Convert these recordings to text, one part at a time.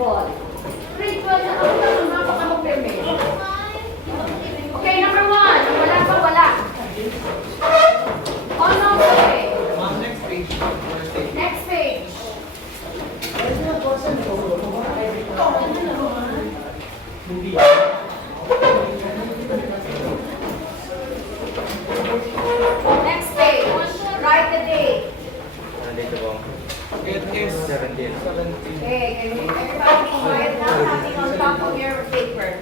readable. Grade 12 na ako, napaka-mapeme. Okay, number 1. Wala pa, wala. On number page. Next page. Next page. Next page. Write the date. Nandito po. It is 17. 17. Okay, can everybody be quiet now? Nothing on top of your paper.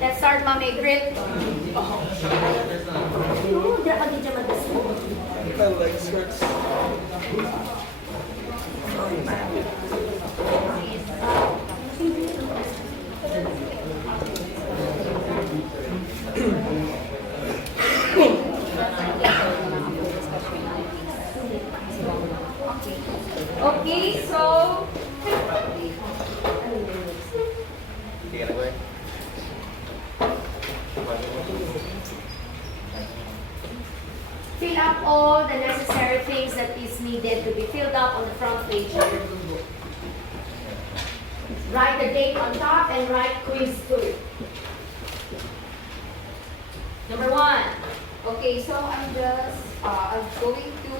Let's start, Mami. Grit. Oh, Di ako di dyan mag-gusto. I like skirts. Okay, so Sige na po eh. fill up all the necessary things that is needed to be filled up on the front page of your blue book. Write the date on top and write quiz 2. Number 1. Okay, so I'm going to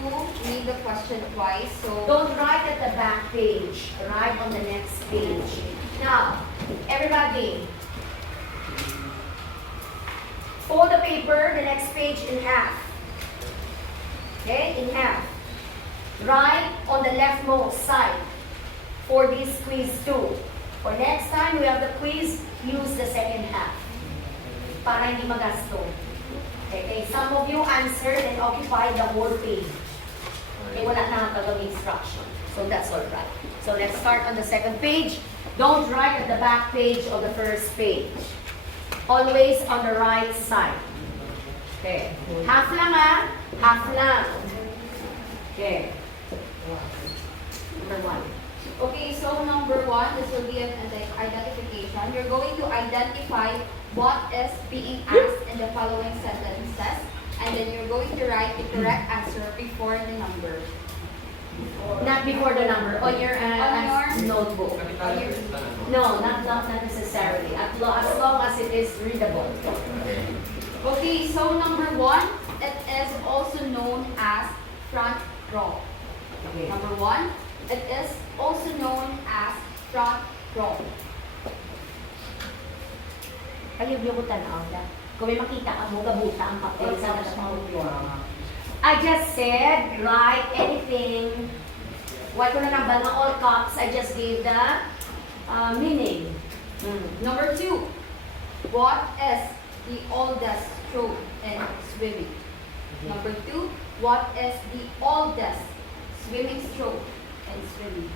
read the question twice. So Don't write at the back page. Write on the next page. Now, everybody, fold the paper, the next page in half. Okay, in half. Write on the leftmost side for this quiz 2. For next time we have the quiz, use the second half. Para hindi magasto. Okay, some of you answered and occupied the whole page. Okay, wala na ang instruction. So that's all right. So let's start on the second page. Don't write at the back page of the first page. Always on the right side. Okay. Half lang ah. Half lang. Okay. Number 1. okay, so number 1, this will be an identification. You're going to identify what is being asked in the following sentences, and then you're going to write the correct answer before the number. Not before the number. On your notebook. On your- No, not necessarily. As long as it is readable. Okay. Okay, so number 1, it is also known as front row. Okay. Number 1, it is also known as front row. Kayo yung ko tanaw na. Kung may makita ka mo, gabuta ang papel sa I just said, write anything. Why ko na nabal na all caps, I just gave the meaning. Number 2, what is the oldest stroke in swimming? Number 2, what is the oldest swimming stroke in swimming?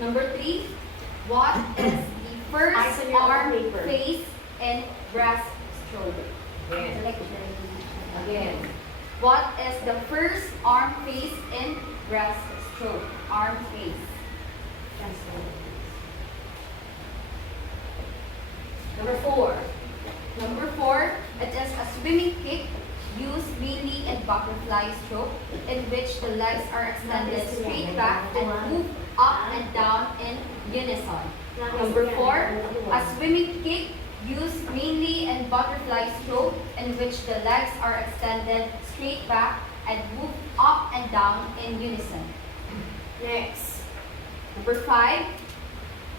Number 3, what is the first Eyes on your arm, paper. face, and breaststroke? Again. Again. What is the first arm, face, and breaststroke? Arm, face. Number 4. Number 4, it is a swimming kick used mainly in butterfly stroke, in which the legs are extended straight back and move up and down in unison. Number 4, a swimming kick used mainly in butterfly stroke, in which the legs are extended straight back and move up and down in unison. Next. Number 5,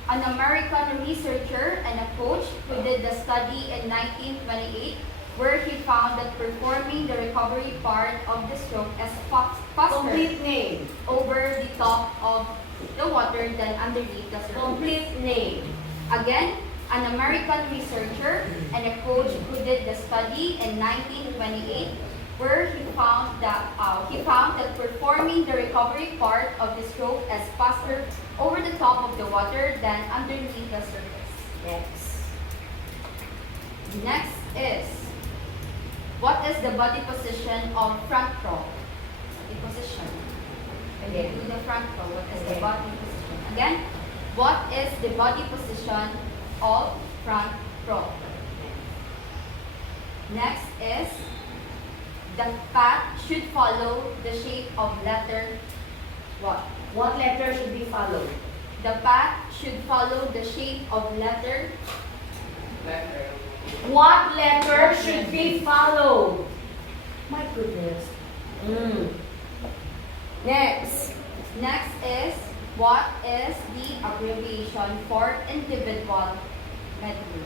an American researcher and a coach who did the study in 1928, where he found that performing the recovery part of the stroke is faster Complete name. over the top of the water than underneath the surface. Complete name. Again, an American researcher and a coach who did the study in 1928, where he found that performing the recovery part of the stroke is faster over the top of the water than underneath the surface. Next. Next is, what is the body position of front row? Body position. When you do the front row, what is the body position? Again, what is the body position of front row? Next is, The path should follow the shape of letter what? What letter should be followed? The path should follow the shape of letter. What letter should be followed? My goodness. Next. Next is, what is the abbreviation for individual medley?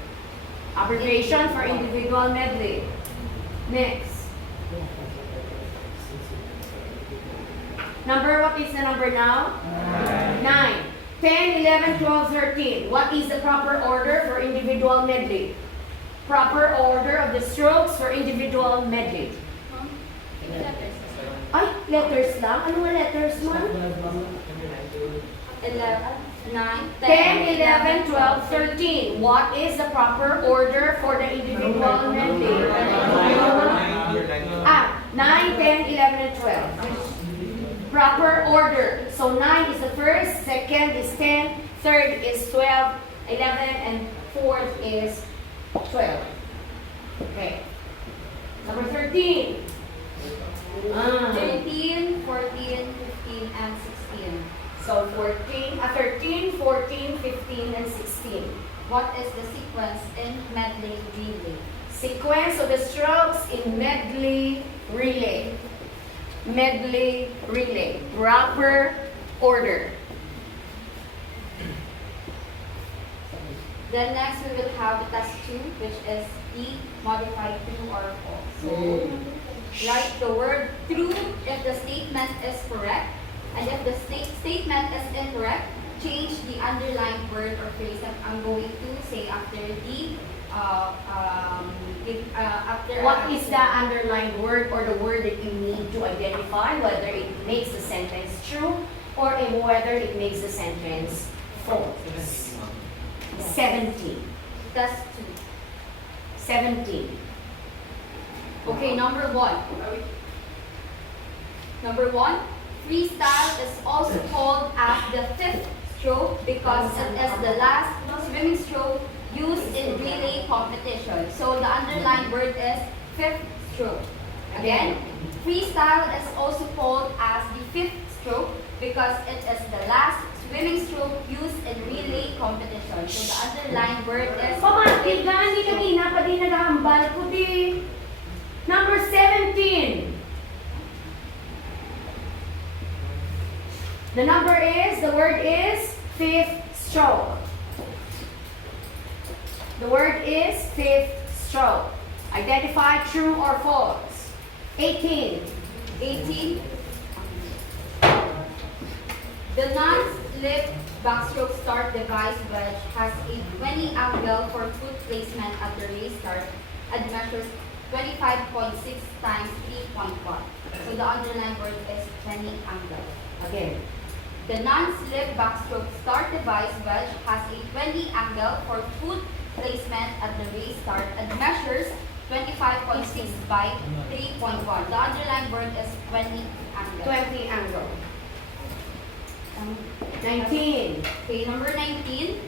Abbreviation for individual medley. Next. What is the number now? 9. 10, 11, 12, 13. What is the proper order for individual medley? Proper order of the strokes for individual medley. Ay, letters lang? Ano nga letters man? 11, 9, 10, 11, 12, 13. What is the proper order for the individual medley? 9, 10, 11, and 12. Proper order. So 9 is the first, second is 10, third is 12, 11, and fourth is 12. Okay. Number 13. 13, 14, 15, and 16. So 13, 14, 15, and 16. What is the sequence in medley relay? Sequence of the strokes in medley relay. Medley relay. Proper order. Then next we will have test 2, which is the modified true or false. So write the word true if the statement is correct, and if the statement is incorrect, change the underlined word or phrase that I'm going to say after the after. What is the underlined word or the word that you need to identify whether it makes the sentence true or whether it makes the sentence false? 17. Test 2. 17. Okay, number 1. Number 1, freestyle is also called as the fifth stroke because it is the last swimming stroke used in relay competition. So the underlined word is fifth stroke. Again, freestyle is also called as the fifth stroke because it is the last swimming stroke used in relay competition. So the underlined word is Pamatigan, di kanina pa din nag-aambal ko di. Number 17. The word is fifth stroke. The word is fifth stroke. Identify true or false. 18. 18. The non-slip backstroke start device wedge has a 20 angle for foot placement at the race start and measures 25.6 times 3.1. So the underlined word is 20 angle. Again. The non-slip backstroke start device wedge has a 20 angle for foot placement at the race start and measures 25.6 by 3.1. The underlined word is 20 angle. 20 angle. 19. Okay, number 19.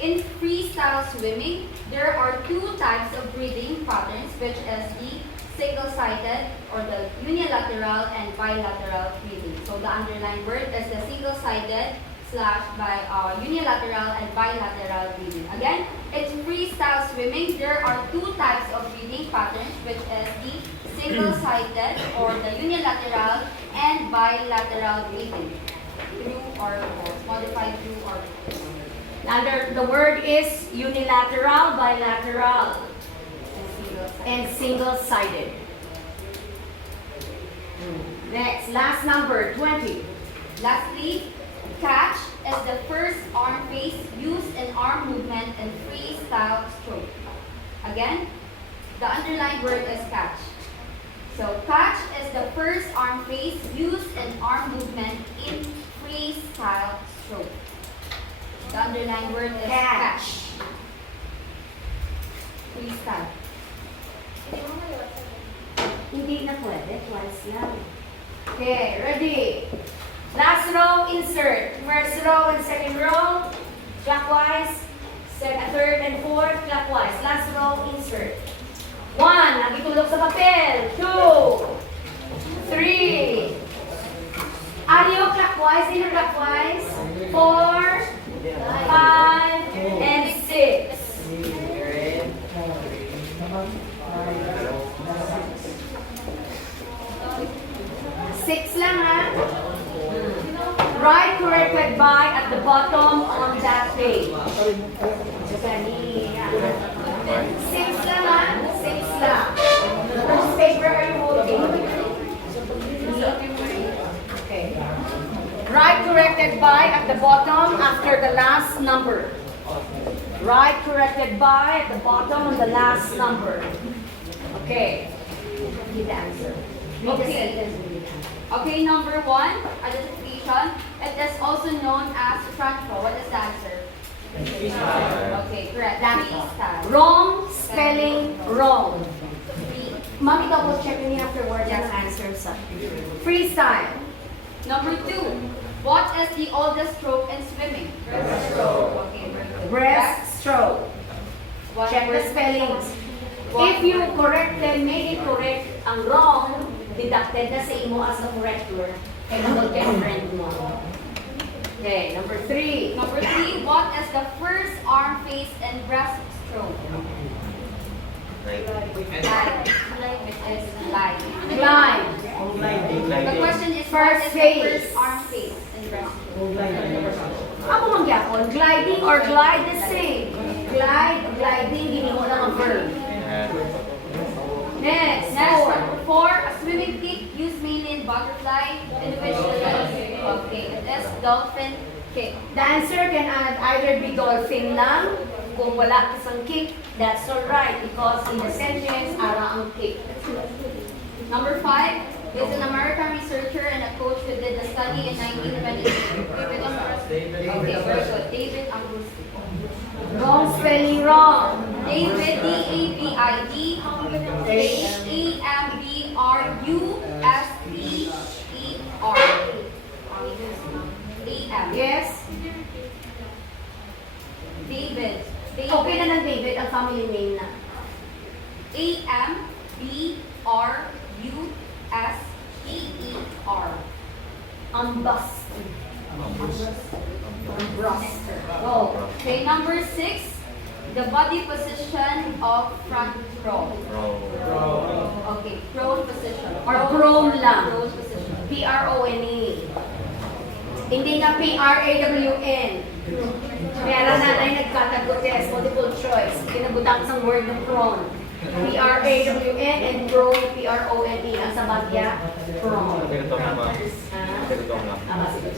In freestyle swimming, there are two types of breathing patterns, which is the single-sided or the unilateral and bilateral breathing. So the underlined word is the single-sided / unilateral and bilateral breathing. Again, in freestyle swimming, there are two types of breathing patterns, which is the single-sided or the unilateral and bilateral breathing. True or false? Modified true or false? The word is unilateral, bilateral, and single-sided. Next, last number, 20. Lastly, catch is the first arm face used in arm movement in freestyle stroke. Again, the underlined word is catch. So catch is the first arm face used in arm movement in freestyle stroke. The underlined word is catch. Freestyle. Hindi na pwede, twice lang. Okay, ready? Last row, insert. First row and second row, clockwise. Third and fourth, clockwise. Last row, insert. 1, nakitulog sa papel. 2, 6 lang ha. Write corrected by at the bottom on that page. 6 lang ha. 6 lang. Which paper are you holding? Okay. Write corrected by at the bottom after the last number. Write corrected by at the bottom on the last number. Okay. Read the answer. Read the Okay. sentence. Read the answer. Okay, number 1, identification. It is also known as front row. What is the answer? Okay, correct. Freestyle. Wrong spelling wrong. Free. Mami, double check me afterwards ang answer sa freestyle. Number 2, what is the oldest stroke in swimming? Breaststroke. Okay, very good. Breaststroke. What Check the word- spellings. What If you corrected, made it correct ang wrong, deducted na sa imo as a corrector. Kaya naman kay friend mo. Okay, number 3. Number 3, what is the first arm, face, and breaststroke? Right. Glide. Which is glide. Glide. The question is, First what is the face. first arm, face, and breaststroke? Ako mangyapon, gliding or glide the same. Glide, gliding, hindi mo lang ang verb. Next, Next, 4. number 4, a swimming kick used mainly in butterfly, in which okay, it is dolphin kick. The answer can either be dolphin lang, kung wala isang kick, that's alright, because in the sentence, ara ang kick. Number 5 is an American researcher and a coach who did the study in 1922. David Angusti. Okay, very good. David Angusti. Wrong spelling wrong. David, D-A-V-I-D, A-M-B-R-U-S-T-E-R. A-M. Yes? David. Okay na lang David, ang family name na. A-M-B-R-U-S-T-E-R. Unbuster. Unbuster. Go. Okay, number 6, the body position of front row. Okay, prone position. Or prone lang. Prone position. P-R-O-N-E. Hindi nga P-R-A-W-N. Meron na tayo nagkatago test, multiple choice. Kinabutak sa word ng prone. P-R-A-W-N and prone, P-R-O-N-E. Ang sabagya, prone. Ganito nga ma. Ah, Ganito nga. sige.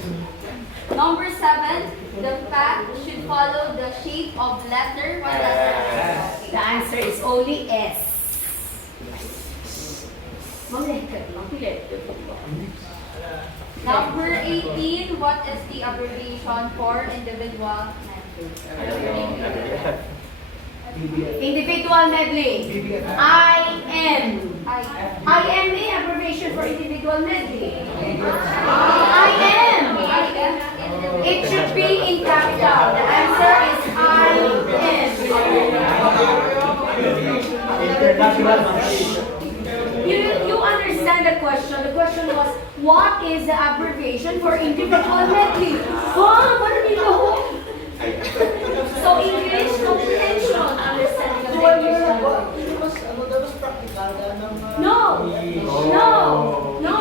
Number 7, the path should follow the shape of letter. What letter? The answer is only S. Mamlekat, mampilit. Number 18, what is the abbreviation for individual medley? Individual medley. I-M. I-M is abbreviation for individual medley. I-M. It should be in capital. The answer is I-M. You understand the question? The question was, what is the abbreviation for individual medley? Huh? What do you know? So English comprehension, understanding of English. No, no.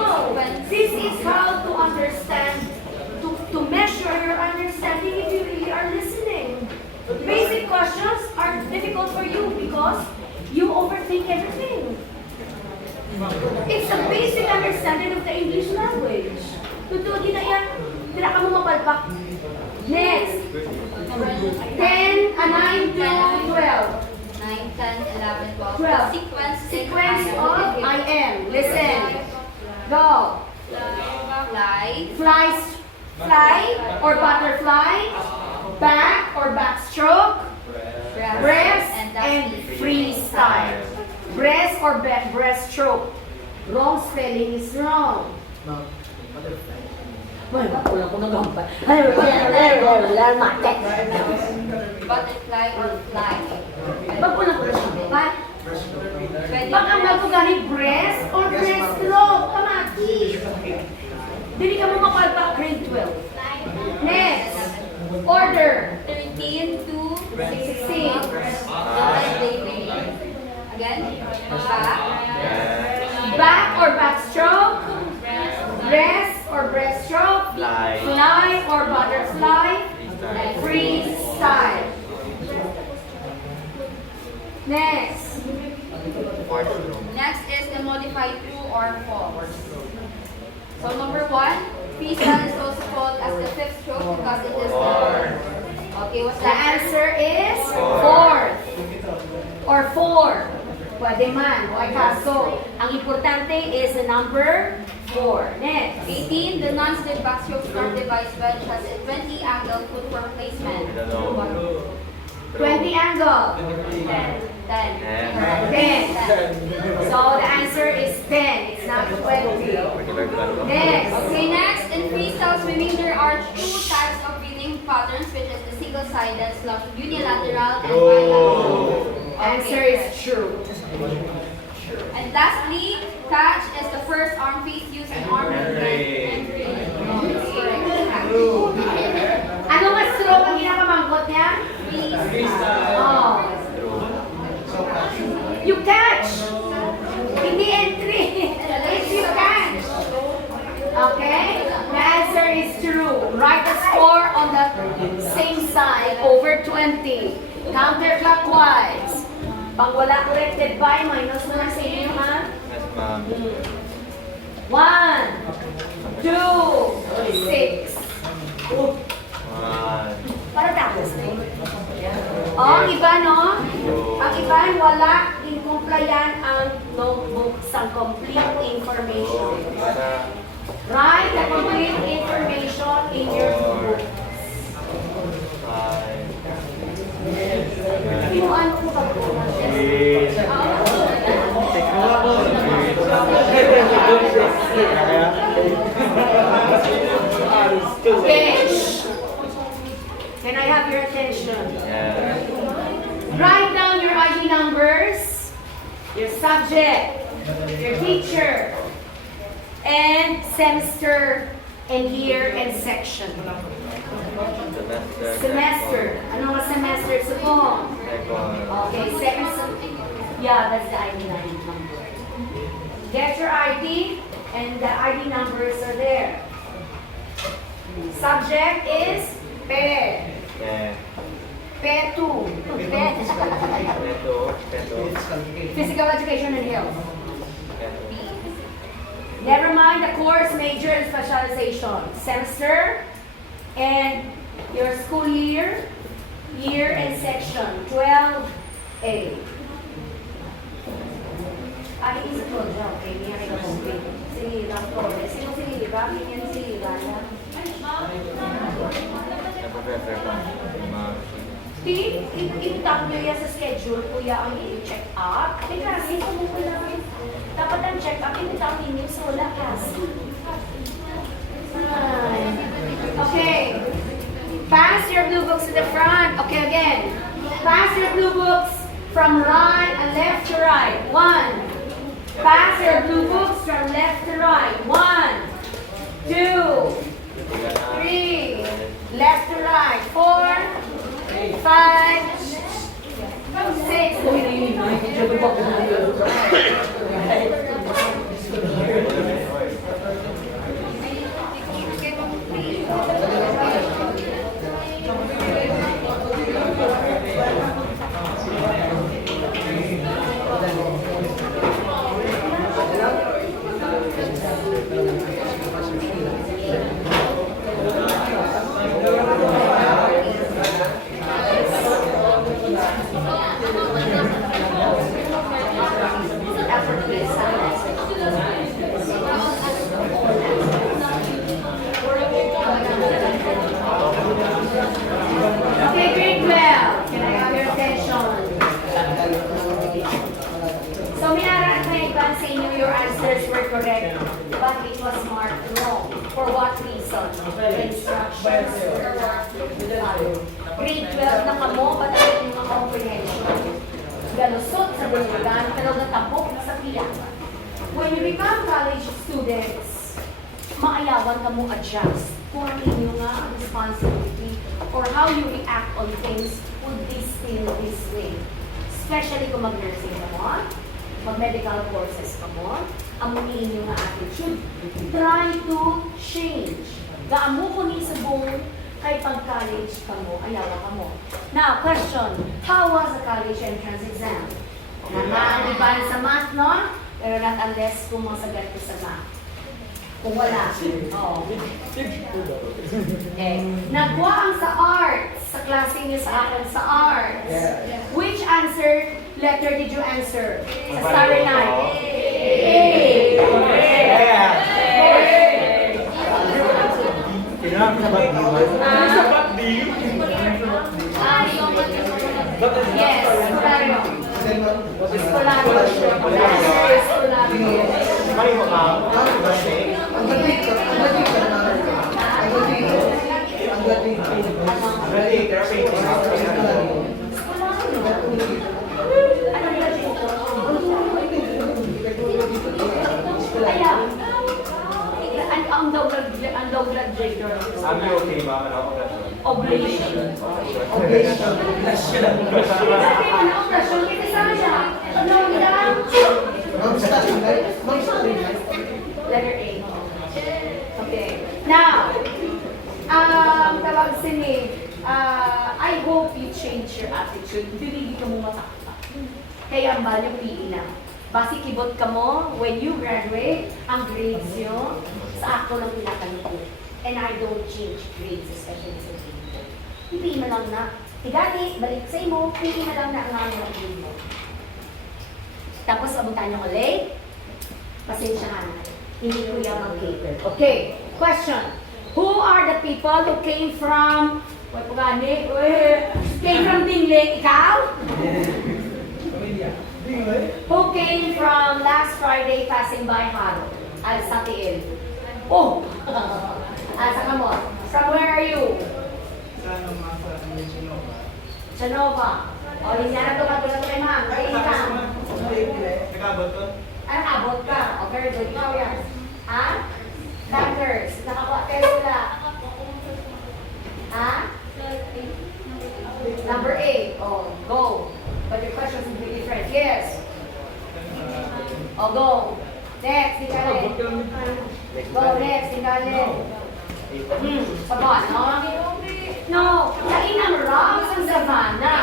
This is how to understand, to measure your understanding if you really are listening. Basic questions are difficult for you because you overthink everything. It's a basic understanding of the English language. Totoo din na yan. Tira ka mo mapalpak. Next. 9 to 12. 9, 10, 11, 12. 12. Sequence of I am. Listen. Go. Fly. Fly or butterfly. Back or backstroke. Breast and freestyle. Breast or breaststroke. Wrong spelling is wrong. Well, kulang ko nagambay. Butterfly or fly. Pagkulang ko na siya. Pwede Pag ang magkugaling breast or breaststroke, kamaki. Dili ka mo mapalpak grade 12. Next. Order. 13 to 16. Again. Back. Back or backstroke. false. So number 1, freestyle is also called as the fifth stroke because it is okay, what's The that? answer is fourth. Or 4. Pwede man. O kaso, ang importante is the number 4. Next. 18, the non-slip backstroke start device wedge has a 20 angle footwork placement. 20 angle. 10. 10. So the answer is 10. It's not 20. Next. Okay, next, in freestyle swimming, there are 2 types of breathing patterns, which is the single-sided / unilateral and bilateral. Answer Okay. is true. And lastly, catch is the first arm face used in arm movement. Ano nga stroke ang ginapamangkot niya? Oh. You catch. Hindi entry. It's you catch. Okay? The answer is true. Write the score on the same side over 20. Counterclockwise. Pag wala corrected by, minus mo na sa inyo, ha? Yes, ma'am. 1, 2, 6. Para tapos na yun. Oh, ang iba, no? Ang iba, wala incompliant ang notebook sa complete information. Write the complete information in your book. Yung ano ko ba po? Okay. Can I have your attention? Write down your ID numbers, your subject, your teacher, and semester, and year, and section. Semester. Ano nga semester? Subong. Okay, second. Yeah, that's the ID number. Get your ID, and the ID numbers are there. Subject is pair. Pair 2. Physical education and health. Never mind the course, major, and specialization. Semester and your school year, and section. 12A. Ay, isa ko dyan. Okay, niya rin ako. Sige, doctor. Sino sige, ba? Ganyan sige, ba? Itang nyo yan sa schedule, kuya, ang i-check up. Kasi kung mo lang, dapat ang check up, itang ninyo sa wala kasi. Okay. Pass your blue books to the front. Okay, again. Pass your blue books from right and left to right. 1. Pass your blue books from left to right. 1, 2, 3. Left to right. 4, 5, Okay, grade 12. Can I have your attention? So, minaraan na iba sa inyo your answers were correct, but it was marked wrong. For what reason? The instructions were grade 12 na kamo, but ayaw yung mga comprehension. Galusot sa bulugan, pero natapok sa piyakan. When you become college students, maayawan ka mo adjust kung ang inyo nga responsibility or how you react on things would be still this way. Especially kung mag-nursing ka mo, mag-medical courses ka mo, ang inyo nga attitude, try to change. Gaamo ko ni sa buong kay pag-college ka mo, ayawa ka mo. Now, question, how was the college entrance exam? Nanganiban sa math, no? Pero not unless kung masagat ko sa math. Kung wala. Oo. Okay. Nagwa ang sa arts. Sa klase niyo sa akin sa arts. Which answer, letter did you answer? Sa Starry Night. A. Yes, Escolaro. Escolaro. Escolaro. Mali mo ka. Ready, therapy. Ang daw graduator. Sabi okay ba? Ano ako na? Oblation. Sabi mo na oblation, kita sana siya. Ano lang? Letter A. Okay. Now, tawag sini, I hope you change your attitude. Hindi ka mo matakta. Kaya ba yung PE na? Basi kibot ka mo, when you graduate, ang grades nyo, sa ako lang pinakalupo. And I don't change grades, especially sa PE. PE na lang na. Tigani, balik sa mo, PE na lang na ang mga grade mo. Tapos, abutan nyo ko late. Pasensya ka na. Hindi ko yung mag-cater. Okay, question. Who are the people who came from, came from Dingley? Ikaw? Who came from last Friday passing by Haro? Al-Satiil. Oh! Saan mo? From where are you? Genova. O, hindi na ito katulad kay ma'am. Kain ka. Nagabot ko? Ano, abot ka? O, very good. Ikaw yan. Ha? Bankers. Nakakuha kayo sila. Ha? Number 8. Oh, go. But your questions will be different. Yes. Oh, go. Next, Tingalen. Go, next, Tingalen. Saban, no? No. Kain ang rocks ang Savannah.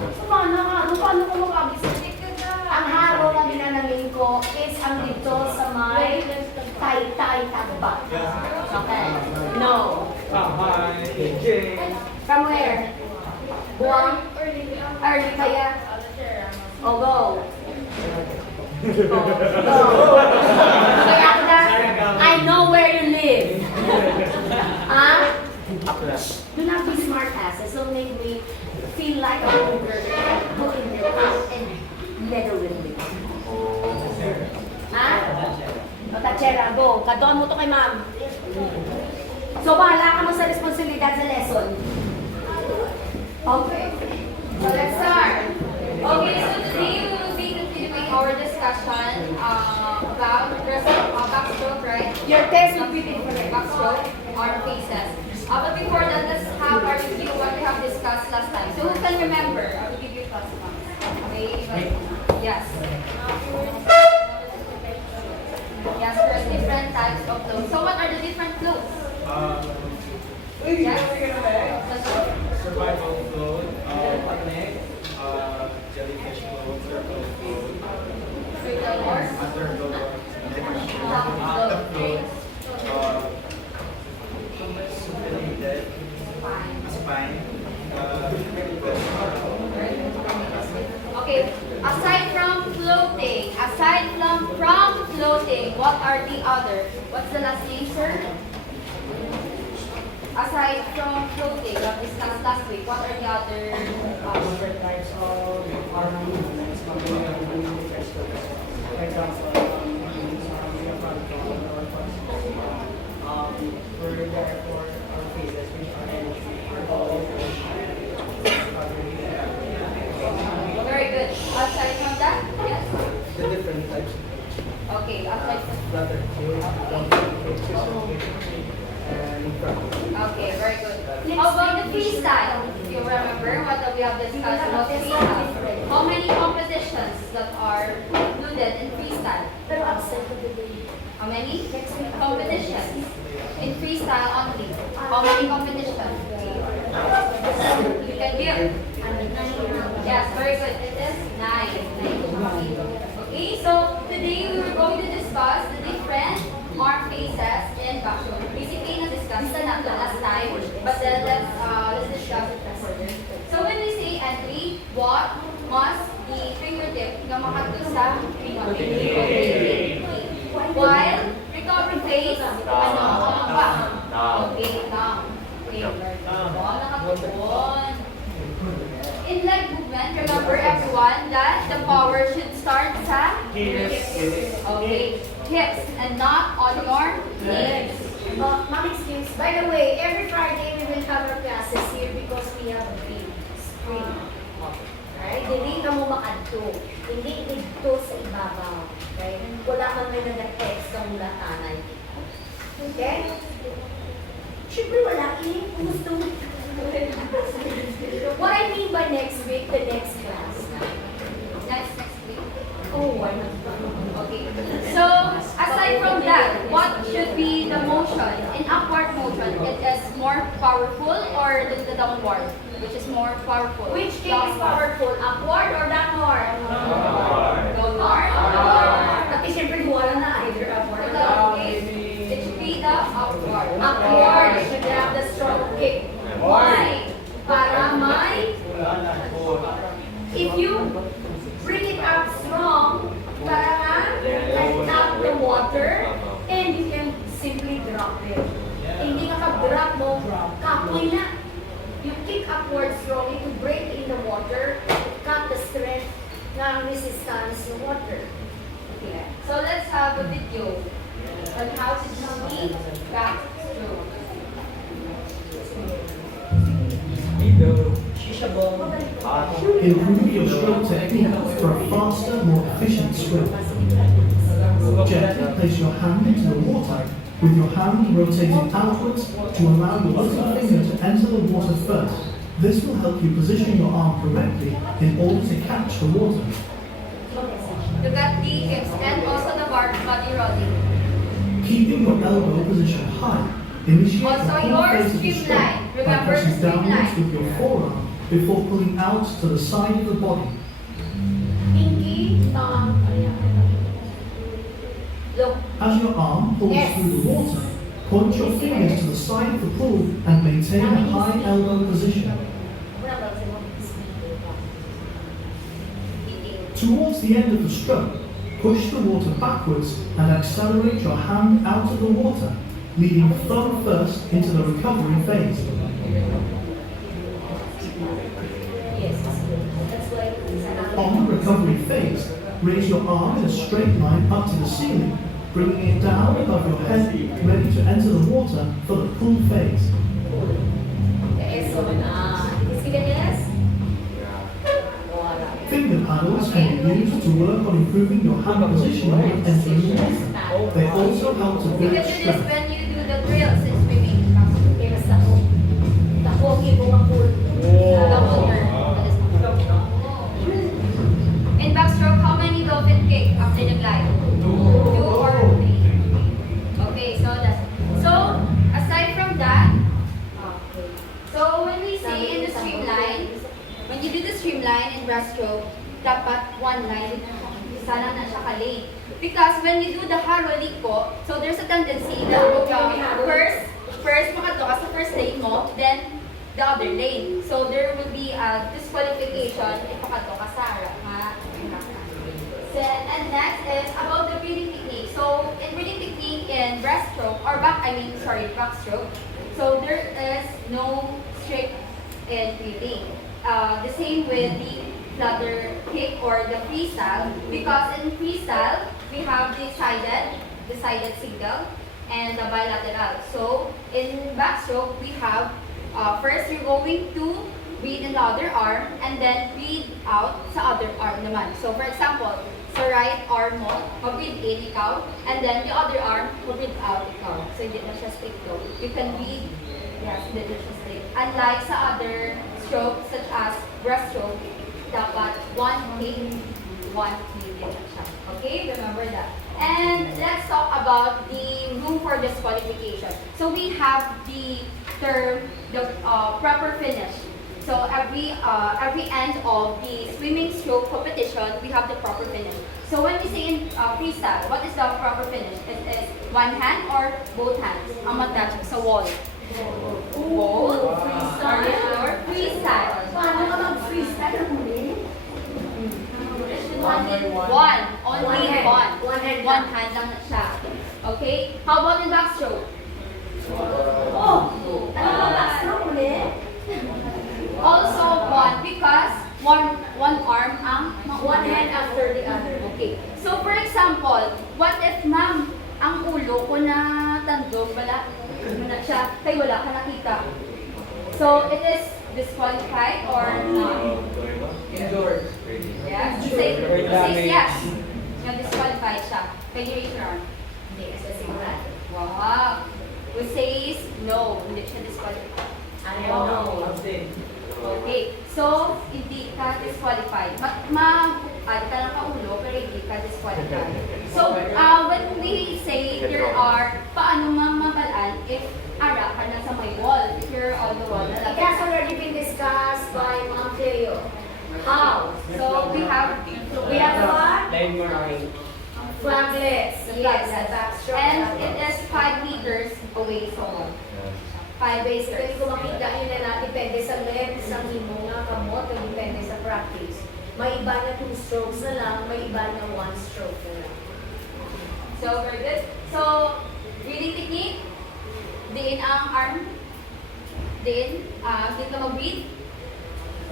Savannah nga. Paano ko makabis? Ang haro na ginanamin ko is ang dito sa may Taytay Tagba. Okay. No. From where? Buwang? Early kaya? Oh, go. Go. Kaya ako na, I know where you live. Huh? Do not be smart asses. So make me feel like a ogre. Go in there and meddle with me. Ha? O, Tachera, go. Kadoan mo to kay ma'am. So, bahala ka mo sa responsibilidad sa lesson. Okay. So, let's start. Okay, so today we will be continuing our discussion about backstroke, right? Your test will be different. Backstroke, arm faces. But before that, let's have our review what we have discussed last time. So who can remember? I will give you plus one. Okay, yes. Yes, there's different types of flows. So what are the different flows? Yes? Survival float, jellyfish float, circle float, Turtle horse? underfloat, Top float. supinated, spine, Okay, aside from floating, what are the other? What's the last name, sir? Aside from floating, that we discussed last week, what are the other? Different types of arm movements coming up with different strokes. For example, we have our we're there for our phases which are all Very good. Aside from that, yes. the different types Okay, aside from. bladder kick, and front. Okay, very good. How about the freestyle? If you remember what we have discussed about freestyle. How many competitions that are included in freestyle? Pero absent ko today. How many? Competitions. In freestyle only. How many competitions? You can give. Yes, very good. It is 9. discuss the different arm faces in backstroke. Basically, na-discuss na natin last time, but then let's discuss it further. So when we say entry, what must the fingertip na makadto sa fingertip? While recovery phase, ano? Okay, down. Okay, nakatuon. In leg movement, remember everyone that the power should start sa hips. Okay, hips and not on your knees. Ma'am, excuse. By the way, every Friday we will have our classes here because we have a big screen. Right? Dili ka mo makadto. Hindi dito sa ibabaw. Okay? Wala kang may nag-text kang mula tanay. Okay? Siyempre wala eh. Kung gusto mo. What I mean by next week, the next class. Next week. Oh, why not? Okay. So, aside from that, what should be the motion? In upward motion, it is more powerful or the downward, which is more powerful? Which case is powerful? Upward or downward? Downward. Kasi siyempre wala na either upward or In downward. that case, it should be the upward. Upward should have the strong kick. Why? Para may, if you bring it up strong, para nga, and tap the water, and you can simply drop it. Hindi ka ka-drop mo, kapoy na. You kick upward strongly to break in the water, cut the strength ng resistance ng water. Okay. So let's have a video on how to do backstroke. Improve your stroke technique for a faster, more efficient stroke. Gently place your hand into the water, with your hand rotating outwards to allow your little finger to enter the water first. This will help you position your arm correctly in order to catch the water. You got the hips and also the body rolling. Keeping your elbow position high, initiate Also the your whole phase of the stroke streamline. by Remember the pressing downwards streamline. with your forearm before pulling out to the side of the body. Pinky, thumb, look. As your arm pulls Yes. through the water, point your fingers to the side of the pool and maintain a high elbow position. Towards the end of the stroke, push the water backwards and accelerate your hand out of the water, leading thumb first into the recovery phase. Yes, that's why. On the recovery phase, raise your arm in a straight line up to the ceiling, bringing it down above your head, ready to enter the water for the pull phase. Eso na. Is it yes? Finger paddles can be used to work on improving your hand position when entering the water. They also help to You build can do this strength. when you do the drills in swimming. Okay, mas ako. Ako, ibo ang pool. Double turn. In backstroke, how many dolphin kick after the glide? 2 or 3? Okay, so that's so aside from that, so when we say in the streamline, when you do the streamline in breaststroke, dapat one line, sana na siya ka-lane. Because when you do the haro-liko, so there's a tendency that first makadto ka sa first lane mo, then the other lane. So there will be a disqualification if makadto ka sa harap nga. And next is about the breathing technique. So in breathing technique in breaststroke or backstroke, so there is no strict in breathing. The same with the flutter kick or the freestyle, because in freestyle we have the sided single and the bilateral. So in backstroke we have first you're going to breathe in the other arm and then breathe out sa other arm naman. So for example, sa right arm mo, mag-breathe in ikaw, and then the other arm, mag-breathe out ikaw. So hindi na siya strict though. You can breathe, yes, hindi na siya strict. Unlike sa other strokes such as breaststroke, dapat one kick, one breathe siya. Okay, remember that. And let's talk about the room for disqualification. So we have the term, the proper finish. So every end of the swimming stroke competition, we have the proper finish. So when we say in freestyle, what is the proper finish? It is one hand or both hands ang mag-touch sa wall. Both. Are you sure? Freestyle. Paano ka mag-freestyle ang huli? Only one. One Only hand. one. One hand One lang. hand lang siya. Okay? How about in backstroke? Oh! Ano ba backstroke huli? Also one because one arm ang One hand after the other. Okay. So for example, what if ma'am, ang ulo ko na tandog, wala na siya, kay wala ka nakita. So it is disqualified or not? Indoors. Yes. Say yes. Yung disqualified siya. Can you raise your arm? Hindi, kasi sigurado. Wow. Who says no? Hindi siya disqualified. Ayaw no. Okay. So, hindi ka disqualified. Mag-add ka lang ka ulo, pero hindi ka disqualified. So, when we say there are, paano mamabalaan if ara ka na sa may wall, if you're on the wall na It lang. has already been discussed by Ma'am Cleo. How? So, we have what? Flaglets. Yes, Yes. backstroke. And it is 5 meters away from wall. 5 Basically, meters. kung makita nyo na depende sa length, sa himo nga kamot, o depende sa practice. May iba na 2 strokes na lang, may iba na 1 stroke na lang. So, very good. So, breathing technique. Diin ang arm. Diin. Dito mag-breathe.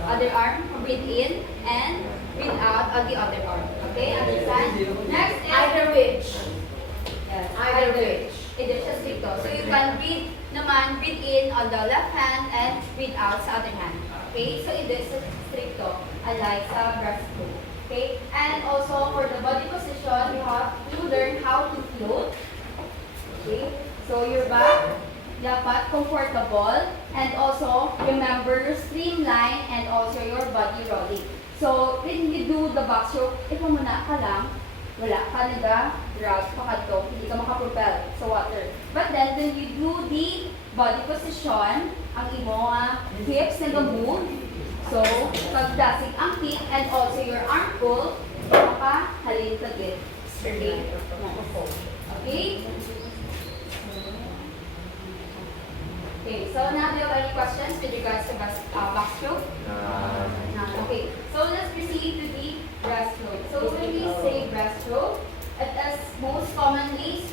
Other arm. Breathe in and breathe out on the other arm. Okay? Understand? Next is... Either which. Yes, Either which. It is just stricto. So, you can breathe naman, breathe in on the left hand and breathe out sa other hand. Okay? So, it is stricto. Unlike sa breaststroke. Okay? And also, for the body position, you have to learn how to float. Okay? So, your back, dapat comfortable. And also, remember your streamline and also your body rolling. So, when you do the backstroke, if muna ka lang, wala ka nag-drag pa kadto, hindi ka makapropel sa water. But then, when you do the body position, ang imo hips nag-move. So, pagdasig ang feet and also your arm pull, makahalin sa git. Straight. Okay? Okay, so now do you have any questions with regards to backstroke? None. Okay, so let's proceed to the breaststroke. So when we say breaststroke, it is most commonly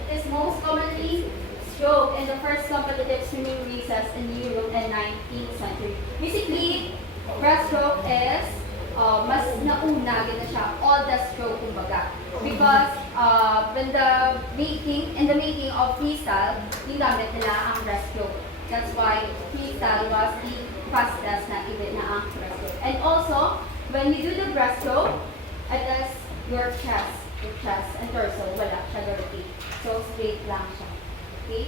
It is most commonly stroke in the first competitive swimming races in Europe in 19th century. Basically, breaststroke is mas nauna gina siya, oldest stroke kumbaga. Because in the making of freestyle, ginamit nila ang breaststroke. That's why freestyle was the fastest na ibig na ang breaststroke. And also, when you do the breaststroke, it is your chest and torso, wala siya rotate. So, straight lang siya. Okay?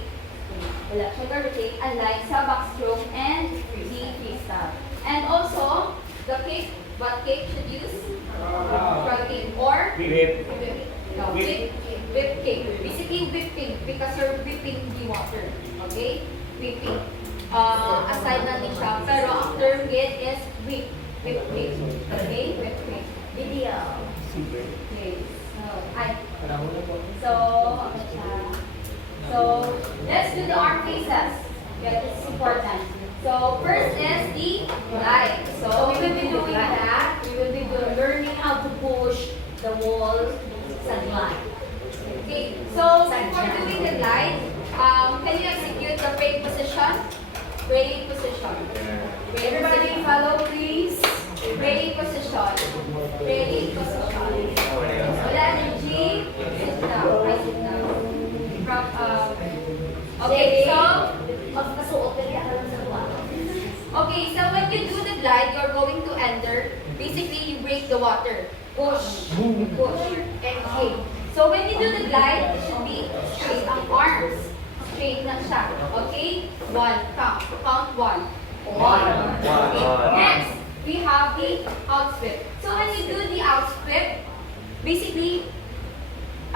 Wala siya rotate, unlike sa backstroke and the freestyle. And also, the kick, what kick should use? Front kick or Whip. no, whip kick. Basically whipping because you're whipping the water. Okay? Whipping. Aside na din siya, pero ang term it is whip kick. Okay? Whip kick. Video. Okay. So let's do the arm faces. Yeah, this is important. So first is the glide. So we will be doing that. We will be learning how to push the wall sa glide. Okay, so before doing the glide, can you execute the brake position? Brake position. Everybody follow please. Brake position. Brake position. Wala energy. Sit down. I sit down. Okay, so Magpasuot na rin lang sa luwa. okay, so when you do the glide, you're going to enter. Basically, you break the water. Push, push, and kick. So when you do the glide, it should be straight ang arms. Straight na siya. Okay? One, count. Count one. One. Okay. Next, we have the outstrip. So when you do the outstrip, basically,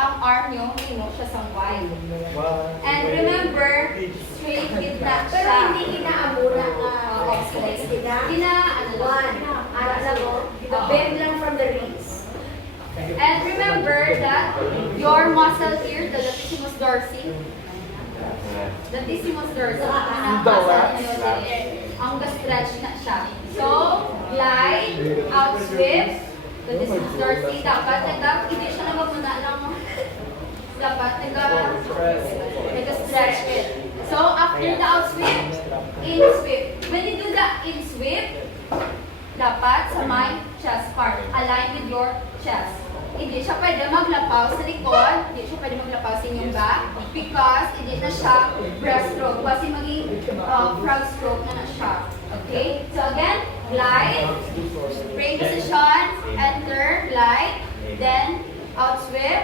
ang arm nyo, imo siya sa wide. And remember, straight with that Pero siya. hindi inaamura nga exercise kita. One. Alam mo, bend lang from the wrist. And remember that your muscle here, the latissimus dorsi, ang ga-stretch na siya. So, glide, out sweep, latissimus dorsi, dapat, hindi siya nagmamuna lang mo. Dapat, nag-stretch it. So, after the out sweep, in sweep. When you do the in sweep, dapat sa my chest part, align with your chest. Hindi siya pwede maglapaw sa likod, hindi siya pwede maglapaw sa inyong back, because hindi na siya breaststroke, kasi maging frog stroke na siya. Okay? So again, glide, break position, enter, glide, then out sweep,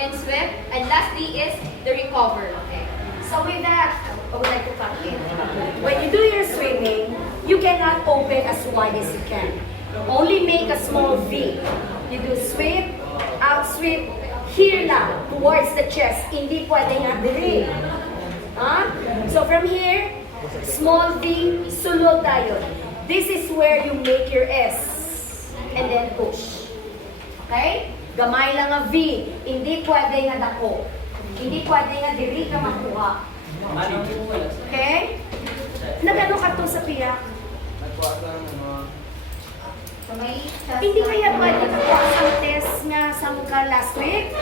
in sweep, and lastly is the recover. Okay? So with that, I would like to cut in. When you do your swimming, you cannot open as wide as you can. Only make a small V. You do sweep, out sweep, here lang, towards the chest. Hindi pwede nga diri. So from here, small V, sulod tayo. This is where you make your S. And then push. Okay? Gamay lang nga V. Hindi pwede nga dako. Hindi pwede nga diri ka makuha. Okay? Nagano ka to sa piyak? So may chest. Hindi kaya pwede ka sa test nga sa mukha last week?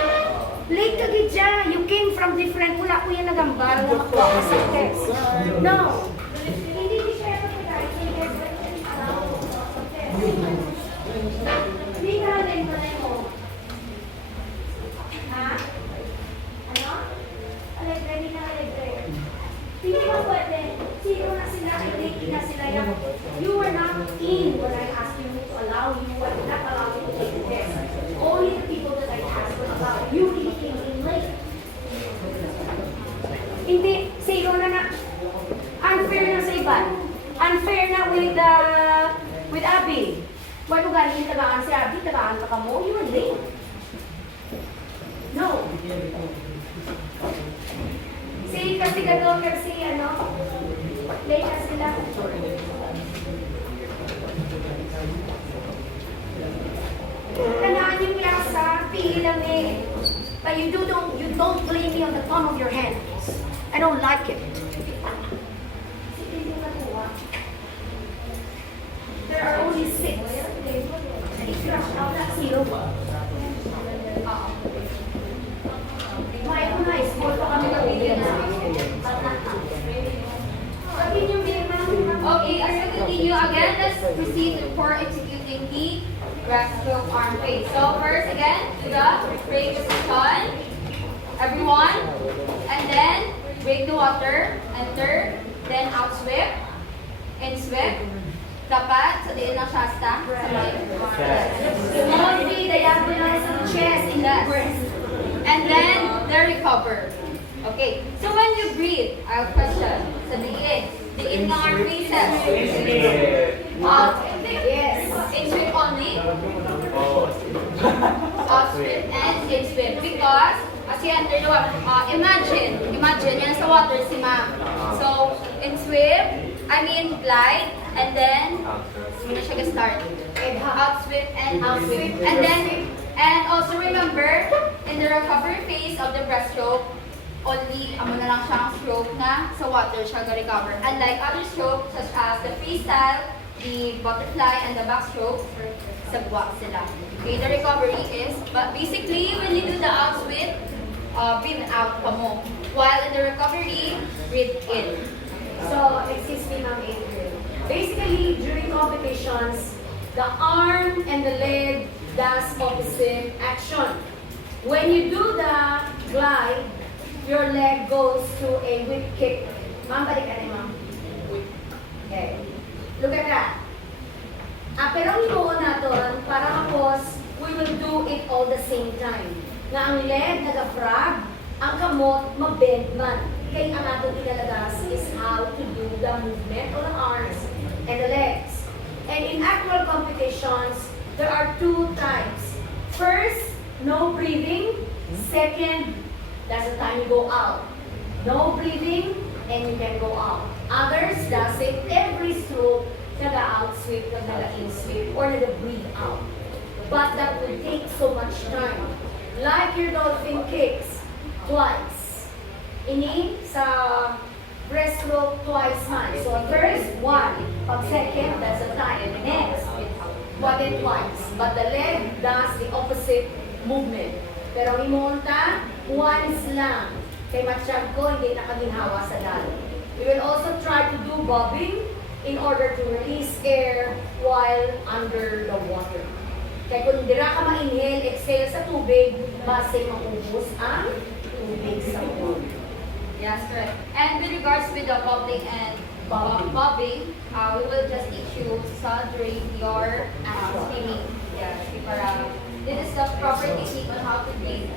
Late ka gid dyan. You came from different. Wala ko yan nagambal na makuha ka sa test. No. Hindi di siya pagkakain. Hindi ka halin mo na mo. Ha? Ano? Alegre, hindi na alegre. Hindi ba pwede? Sino na sila? Hindi na sila yan. You were not in when I asked you to allow you. I did not allow you to take the test. Only the people that I asked would allow you. You really came in late. Hindi. Sino na unfair na sa iba. Unfair na with Abby. Why mo galing yung tagaan si Abby? Tagaan ka mo? You were late. No. Kasi ano, late na sila. Tanaan yung lasa, pili lang eh. But you don't blame me on the palm of your hand. I don't like it. There are only 6. If you rush out, that's 0. May small pa kami ng video na. Okay, as we continue again, let's proceed for executing the breaststroke arm face. So first again, do the break position, everyone, and then break the water, enter, then out sweep, in sweep, dapat sa diin ng shasta, sa may Small V, diagonal sa chest, in the breast. and then the recover. Okay, so when you breathe, I have a question. Sa diin ng arm faces. Out, yes. In sweep only. Out sweep and in sweep. Because, kasi under the water, imagine, yan sa water si ma'am. So, in sweep, glide, and then, muna siya ga-start. Out sweep and out sweep. And then, and also remember, in the recovery phase of the breaststroke, only, amo na lang siyang stroke na sa water siya ga-recover. Unlike other strokes, such as the freestyle, the butterfly, and the backstroke, sagwa sila. Okay, the recovery is, but basically, when you do the out sweep, breathe out pa mo. While in the recovery, breathe in. So, excuse me, Ma'am Adrian. Basically, during competitions, the arm and the leg does opposite action. When you do the glide, your leg goes to a whip kick. Ma'am, balik ka na, ma'am. Okay. Look at that. Pero ang ituon natin, para kapos, we will do it all the same time. Nga ang leg nag-frog, ang kamot mabend man. Kaya ang ating inalagas is how to do the movement of the arms and the legs. And in actual competitions, there are 2 types. First, no breathing. Second, that's the time you go out. No breathing, and you can go out. Others does it every stroke, nag-out sweep, nag-in sweep, or nag-breathe out. But that will take so much time. Like your dolphin kicks, twice. Ini sa breaststroke twice man. So first, one. Pag second, that's the time. Next, one and twice. But the leg does the opposite movement. Pero imonta, once lang. Kay matsyag ko, hindi nakaginhawa sa dalo. We will also try to do bobbing in order to release air while under the water. Kaya kung dira ka ma-inhale, exhale sa tubig, base maubos ang tubig sa pool. Yes, correct. And with regards with the bobbing and bobbing, we will just teach you sa during your swimming. Yes, this is the proper technique on how to breathe.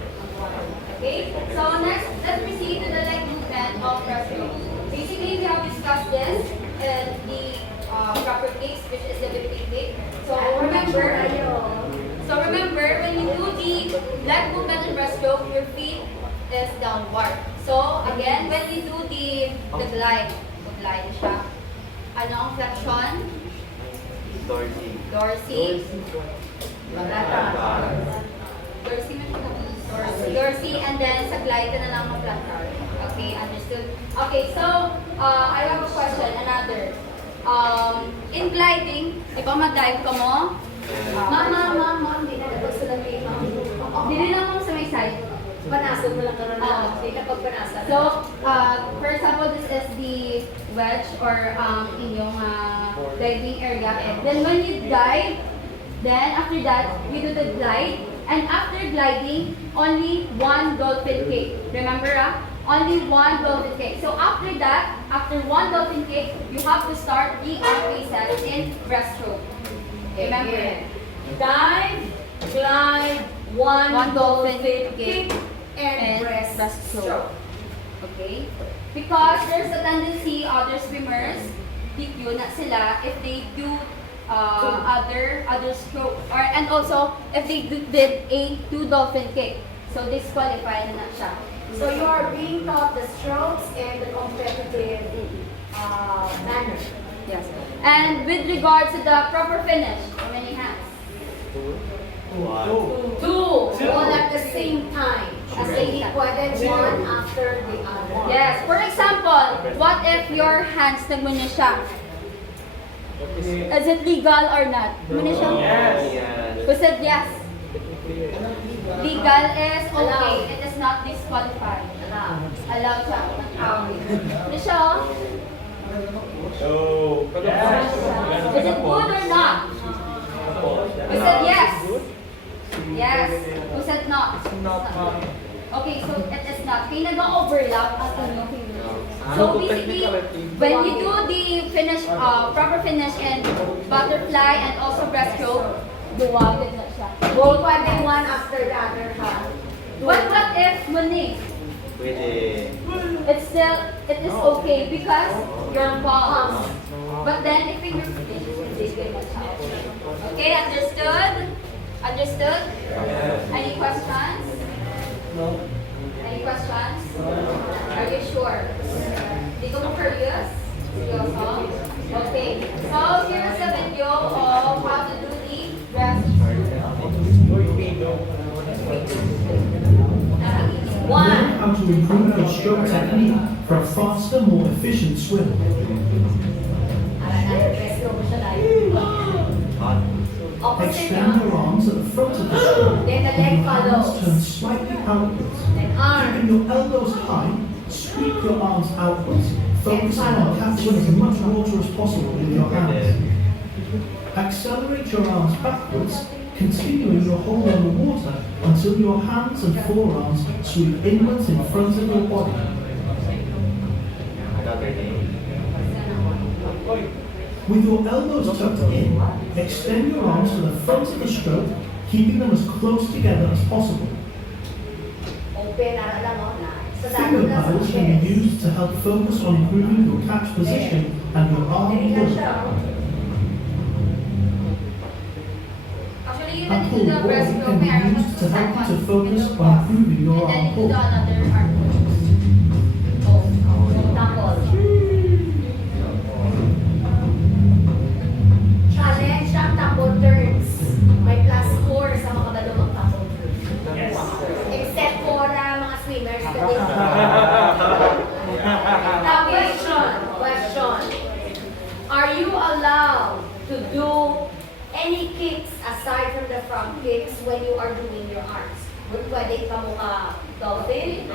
Okay, so next, let's proceed to the leg movement of breaststroke. Basically, we have discussed this in the proper case, which is the lifting kick. So remember, when you do the leg movement in breaststroke, your feet is downward. So again, when you do the glide siya. Ano ang flexion? Dorsey. Dorsey. Dorsey, and then sa glide ka na lang ng plantar. Okay, understood. Okay, so I have a question, another. In gliding, di ba mag-dive ka mo? Ma'am, hindi na dapat sa labi, ma'am. Dili lang mo sa may side. Panasod mo lang karoon na. Hindi na pagpanasad. So, for example, this is the wedge or inyong diving area. And then when you dive, then after that, you do the glide. And after gliding, only one dolphin kick. Remember, only one dolphin kick. So after that, after one dolphin kick, you have to start the RP7 in breaststroke. Remember? Dive, glide, one dolphin kick, kick, and breaststroke. Okay? Because there's a tendency other swimmers, DQ na sila if they do other stroke or and also if they did a two dolphin kick. So disqualify na siya. So you are being taught the strokes and the competitive manner. Yes. And with regards to the proper finish, how many hands? Two, all at the same time. As they pwede one after the other. Yes. For example, what if your hands nagmunya siya? Is it legal or not? Munya siya? Yes. Who said yes? Legal is okay. It is not disqualified. Allowed siya. Ano siya? Oh. Is it good or not? Who said yes? Yes. Who said not? Okay, so it is not. Kaya nag-overlap ang inyong fingers. So basically, when you do the finish, proper finish in butterfly and also breaststroke, duwagin na siya. Both pwede one after the other ha. But what if muni? Pwede. It is okay because you're palms. But then if finger finish, hindi na siya. Okay, understood? Understood? Any questions? No. Any questions? Are you sure? Di ko curious? Seryoso? Okay. So, here's a video of how to do the breaststroke. One. How to improve your stroke technique for a faster, more efficient swim. Breaststroke siya tayo. Opposite Extend your na. arms at the front of the stroke. Then the leg Your hands follows. turn slightly outwards. Then arm. Keeping your elbows high, sweep your arms outwards, focusing on catching as much water as possible with your hands. Accelerate your arms backwards, continuing your hold on the water until your hands and forearms sweep inwards in front of your body. Another name. With your elbows tucked in, extend your arms to the front of the stroke, keeping them as close together as possible. Open, ara lang o na. Sa Finger dalo lang sa paddles can be chest. used to help focus on improving your catch position and your arm Dili na movement. siya. Actually, even A into pull the ball breaststroke, can may arm be pull used to start help you to one in focus the by pause. improving your And then arm into pull. the another arm pull. Tapos. Challenge ang tapo turns. May plus 4 sa mga kabalo magtapo. Except for mga swimmers. Now, question. Are you allowed to do any kicks aside from the front kicks when you are doing your arms? Pwede ka mo ka dolphin?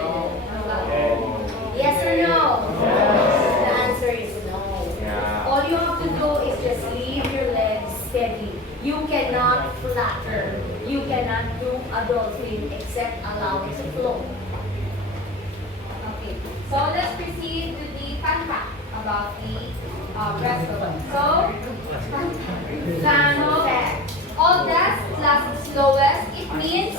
Yes or no? The answer is no. Yeah. All you have to do is just leave your legs steady. You cannot flatter. You cannot do a dolphin except allow it to flow. Okay, so let's proceed to the fun fact about the breaststroke. So, Fun fact. oldest plus slowest, it means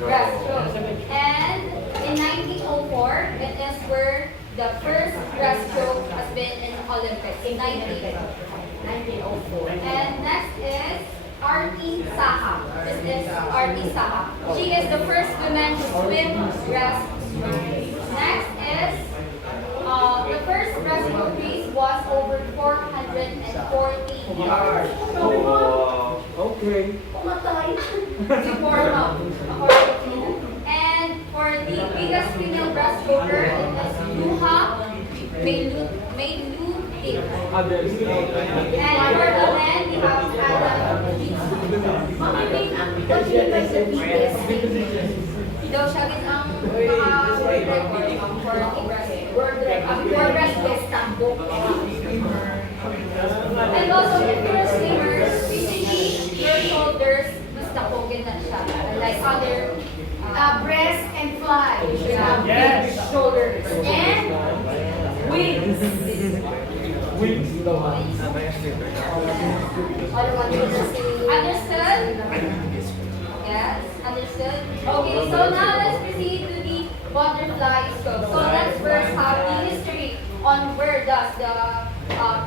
breaststroke. And in 1904, it is where the first breaststroke has been in Olympics. In 1904. And next is Arti Saha. This is Arti Saha. She is the first woman to swim breaststroke. Next is the first breaststroke race was over 440 yards. Wow. Okay. Pumatay. Before according to me. And for the biggest female breaststroker, it is Luha Meilutik. And for the men, we have Adam Jitsu. Mamamin ang pag-ibig sa biggest. Daw siya din ang world record for the breaststroke. World Best Tambok. And also, if you're a swimmer, basically, your shoulders must napogin na siya. Like other Breast and fly. You should have big shoulders. And wings. Understood? Yes, understood? Okay, so now let's proceed to the butterfly stroke. So let's first have the history on where does get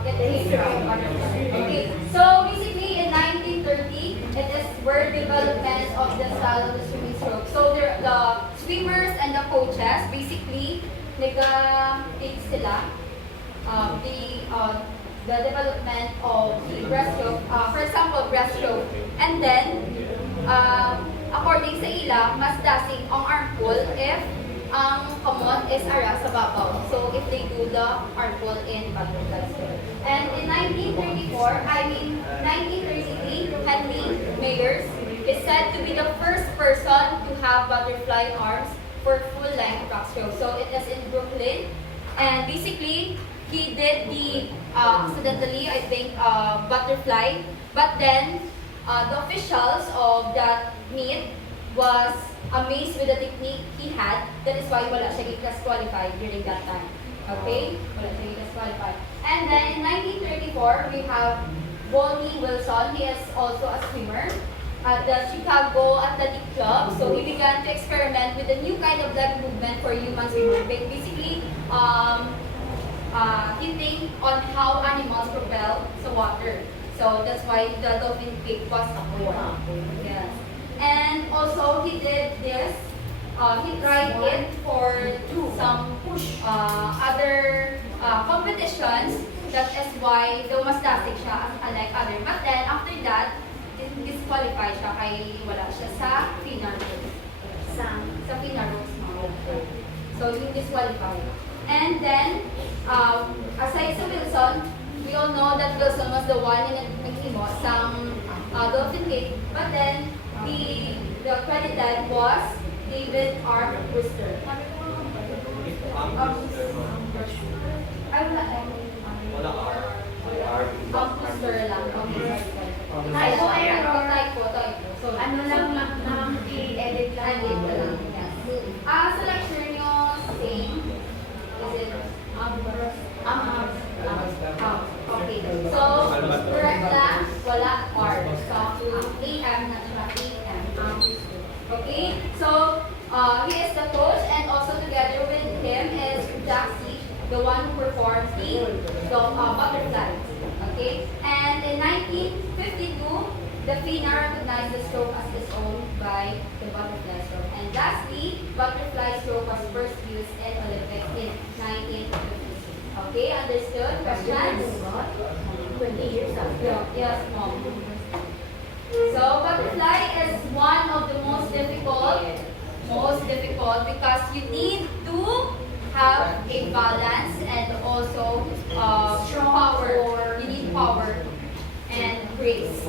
the history of butterfly. Okay, so basically in 1930, it is where development of the style of the swimming stroke. So the swimmers and the coaches basically nag-take sila the development of the breaststroke, for example, breaststroke. And then, according sa ila, mas dasing ang arm pull if ang kamot is ara sa babaw. So, if they do the arm pull in butterfly stroke. And in 1933, Henry Mayers is said to be the first person to have butterfly arms for full-length backstroke. So, it is in Brooklyn. And basically, he did the accidentally, I think, butterfly. But then, the officials of that meet was amazed with the technique he had. That is why wala siya disqualified during that time. Okay? Wala siya disqualified. And then in 1934, we have Bonnie Wilson. He is also a swimmer at the Chicago Athletic Club. So he began to experiment with a new kind of leg movement for human swimmers. Basically, hinting on how animals propel sa water. So that's why the dolphin kick was a born. Yes. And also he did this. He tried it for some other competitions. That is why daw mas dasig siya unlike other. But then after that, disqualified siya kay wala siya sa Finar Rose. Sa Finar Rose. So yung disqualified. And then, aside sa Wilson, we all know that Wilson was the one na naghimo sa dolphin kick. But then, the credited was David R. Brewster. Ay, wala. Brewster lang. Typo error. Typo. So, Ano lang i-edit lang. edit na lang. Yes. Sa lecture nyo, same. Is it? Okay. So, correct lang, wala R. So, AM na siya, AM. Okay? So, he is the coach and also together with him is Jack Siege, the one who performs the butterfly. Okay? And in 1952, The FINA recognized the stroke as its own by the butterfly stroke. And lastly, butterfly stroke was first used in Olympics in 1956. Okay, understood? Questions? 20 years after. Yes, mom. So butterfly is one of the most difficult because you need to have a balance and also power. You need power and grace.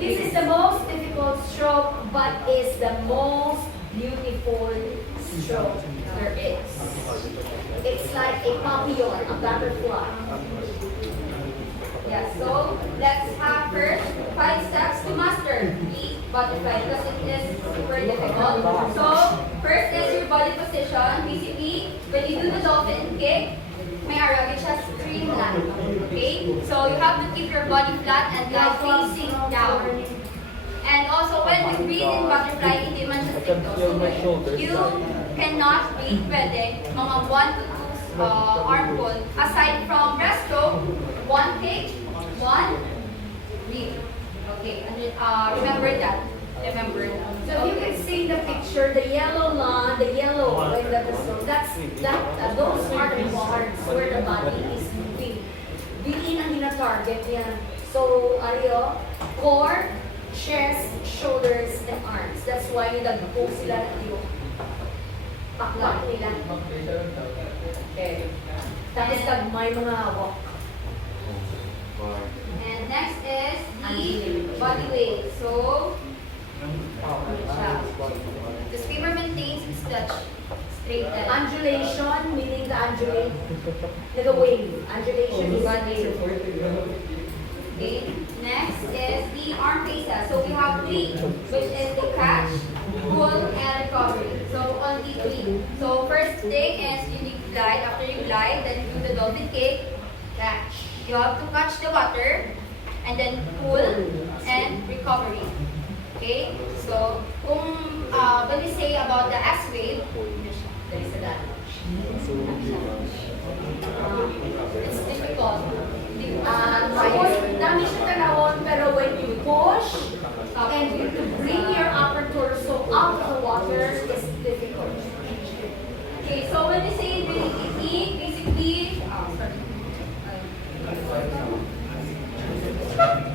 This is the most difficult stroke, but is the most beautiful stroke there is. It's like a papillon, a butterfly. Yeah, so let's have first 5 steps to master the butterfly because it is super difficult. So first is your body position. Basically, when you do the dolphin kick, may arabic siya streamline. Okay? So you have to keep your body flat and lie facing down. And also when you breathe in butterfly, hindi man siya stricto. So you cannot breathe pwede mga 1 to 2 arm pull. Aside from breaststroke, 1 kick, 1 breathe. Okay, and remember that. Remember that. So you can see the picture, the yellow line, the yellow in the stroke. Those are the parts where the body is moving. Diin ang gina-target yan. So, ariyo, core, chest, shoulders, and arms. That's why yung nag-post sila ng iyo. Pakpak nila. Okay. Tapos may mga hawak. And next is the body weight. So, the swimmer maintains its touch straight leg. Undulation, meaning the undulate. The wave. Undulation is wave. Okay. Next is the arm faces. So we have 3, which is the catch, pull, and recovery. So only 3. So first thing is you need to glide. After you glide, then you do the dolphin kick, catch. You have to catch the water, and then pull and recovery. Okay. So when we say about the S wave, there is a lot. It's difficult. Dami siya tanawon, pero when you push and you bring your upper torso out of the water, it's difficult. Okay, so when we say breathing technique, basically,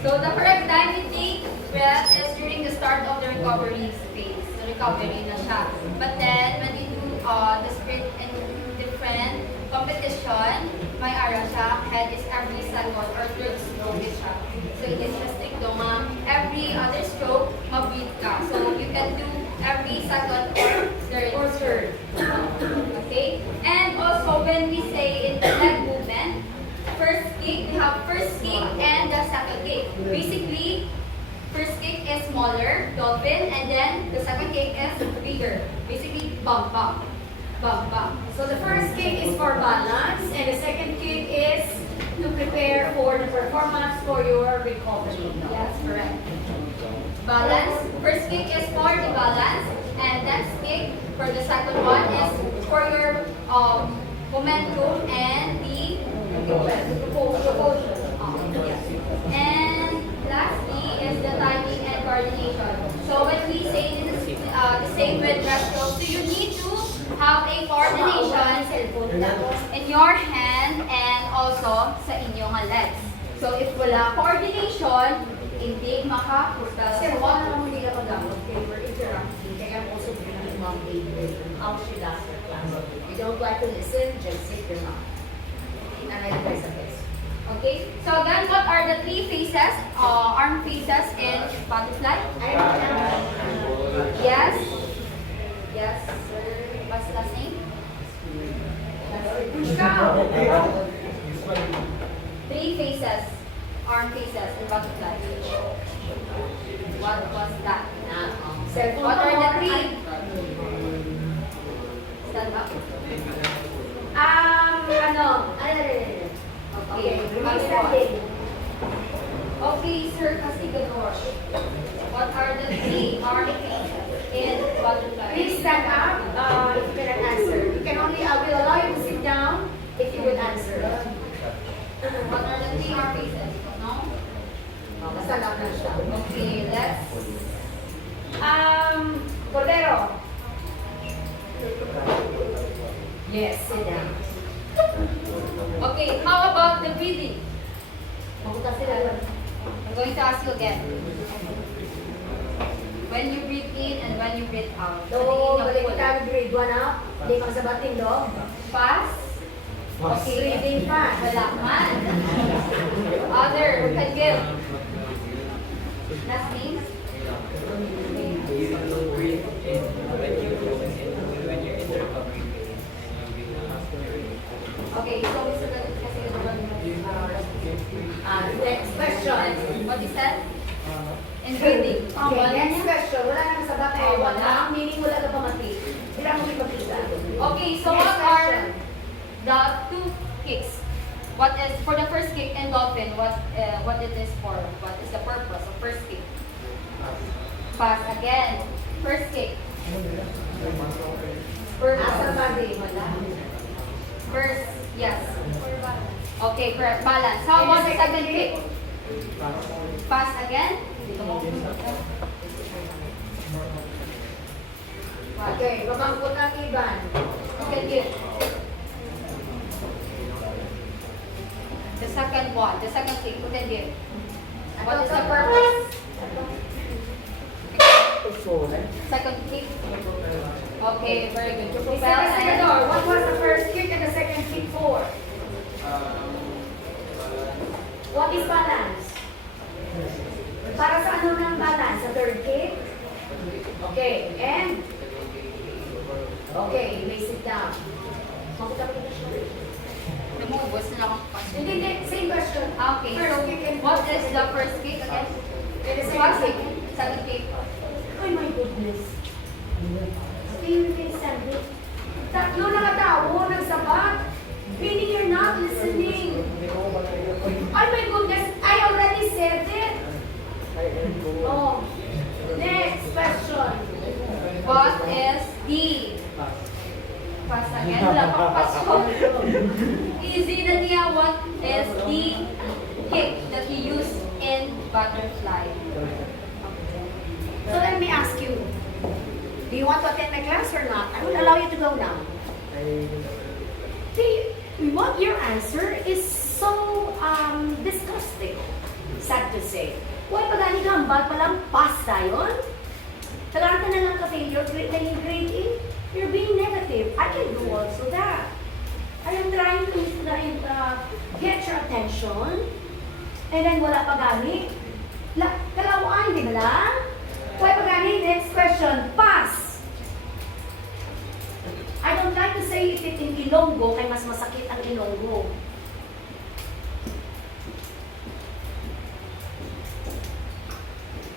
so the correct time you take breath is during the start of the recovery phase. The recovery na siya. But then, when you do the sprint in different competition, may ara siya, head is every second or third stroke is siya. So it is restrict do nga, every other stroke, mag-breathe ka. So you can do every second or third. Okay? And also, when we say in the leg movement, first kick, we have first kick and the second kick. Basically, first kick is smaller, dolphin, and then the second kick is bigger. Basically, bump, bump. Bump, bump. So the first kick is for balance, and the second kick is to prepare for the performance for your recovery. Yes, correct. Balance. First kick is for the balance, and next kick for the second one is for your momentum and the propulsion. Yes. And lastly is the timing and coordination. So when we say this is the same with breaststroke, so you need to have a coordination in your hand and also sa inyong legs. So if wala coordination, hindi makapropel Kasi sa wala water. naman nila magamit kayo for interacting. Kaya I'm also bringing mom aid with how she does her class. If you don't like to listen, just sit your mouth. And I advise the best. Okay, so then what are the 3 phases, arm phases in butterfly? I don't know. Yes. Yes, sir. What's the last name? Push ka! 3 phases, arm phases in butterfly. What was that? What are the 3? Stand up. Okay, okay, sir Castigador. What are the 3 arm phases in butterfly? Please stand up if you cannot answer. You can only, I will allow you to sit down if you would answer. What are the 3 arm phases? No? Basta stand up na siya. Okay, let's. Cordero. Yes, sit down. Okay, how about the breathing? Mabuta sila. I'm going to ask you again. When you breathe in and when you breathe out. So, balik Sa tayo grade 1 up. Hindi pa sa bating, no? Pass. Okay, reading pa. Wala man. Other, who can give? Last name? Okay, so Mr. Ganit kasi Next question. what is that? In breathing. Okay, next question. Wala naman sa batay. Oh, wala. Wala. Meaning wala ka pa mati. Hindi lang mo ipagkita. Okay, so Next what question. are the two kicks? What is for the first kick in dolphin? What it is for? What is the purpose of first kick? Pass again. First kick. Asa body? Wala. First, yes. Okay, correct. Balance. How about the second kick? Pass again. Okay, mamangkot ang iban. Okay, give. The second one, the second kick. Who can give? What is the purpose? Second kick. Okay, very good. You Mr. propel and Senador, what was the first kick and the second kick for? What is balance? Para sa ano ng balance? Sa third kick? Okay, and? Okay, you may sit down. Makuta ko na siya. remove. What's the number question? Hindi, hindi, same question. Okay, First so kick and what is the first kick again? And the First second kick, kick. second kick. Oh my goodness. Okay, you can stand it. Tatlo na katawo, nagsabat. Meaning you're not listening. Oh my goodness, I already said it. Oh. Next question. What is the pass again? Wala pang question. Easy na niya. What is the kick that you use in butterfly? So let me ask you. Do you want to attend my class or not? I will allow you to go now. What your answer is so disgusting. Sad to say. Why pa gani hambal pa lang pass tayon? Tagaan ka na lang ka-failure, naging grade 8. You're being negative. I can do also that. I am trying to get your attention. And then wala pa gani. Kalawaan, di ba lang? Why pa gani? Next question. Pass. I don't like to say it in Ilonggo kay mas masakit ang Ilonggo.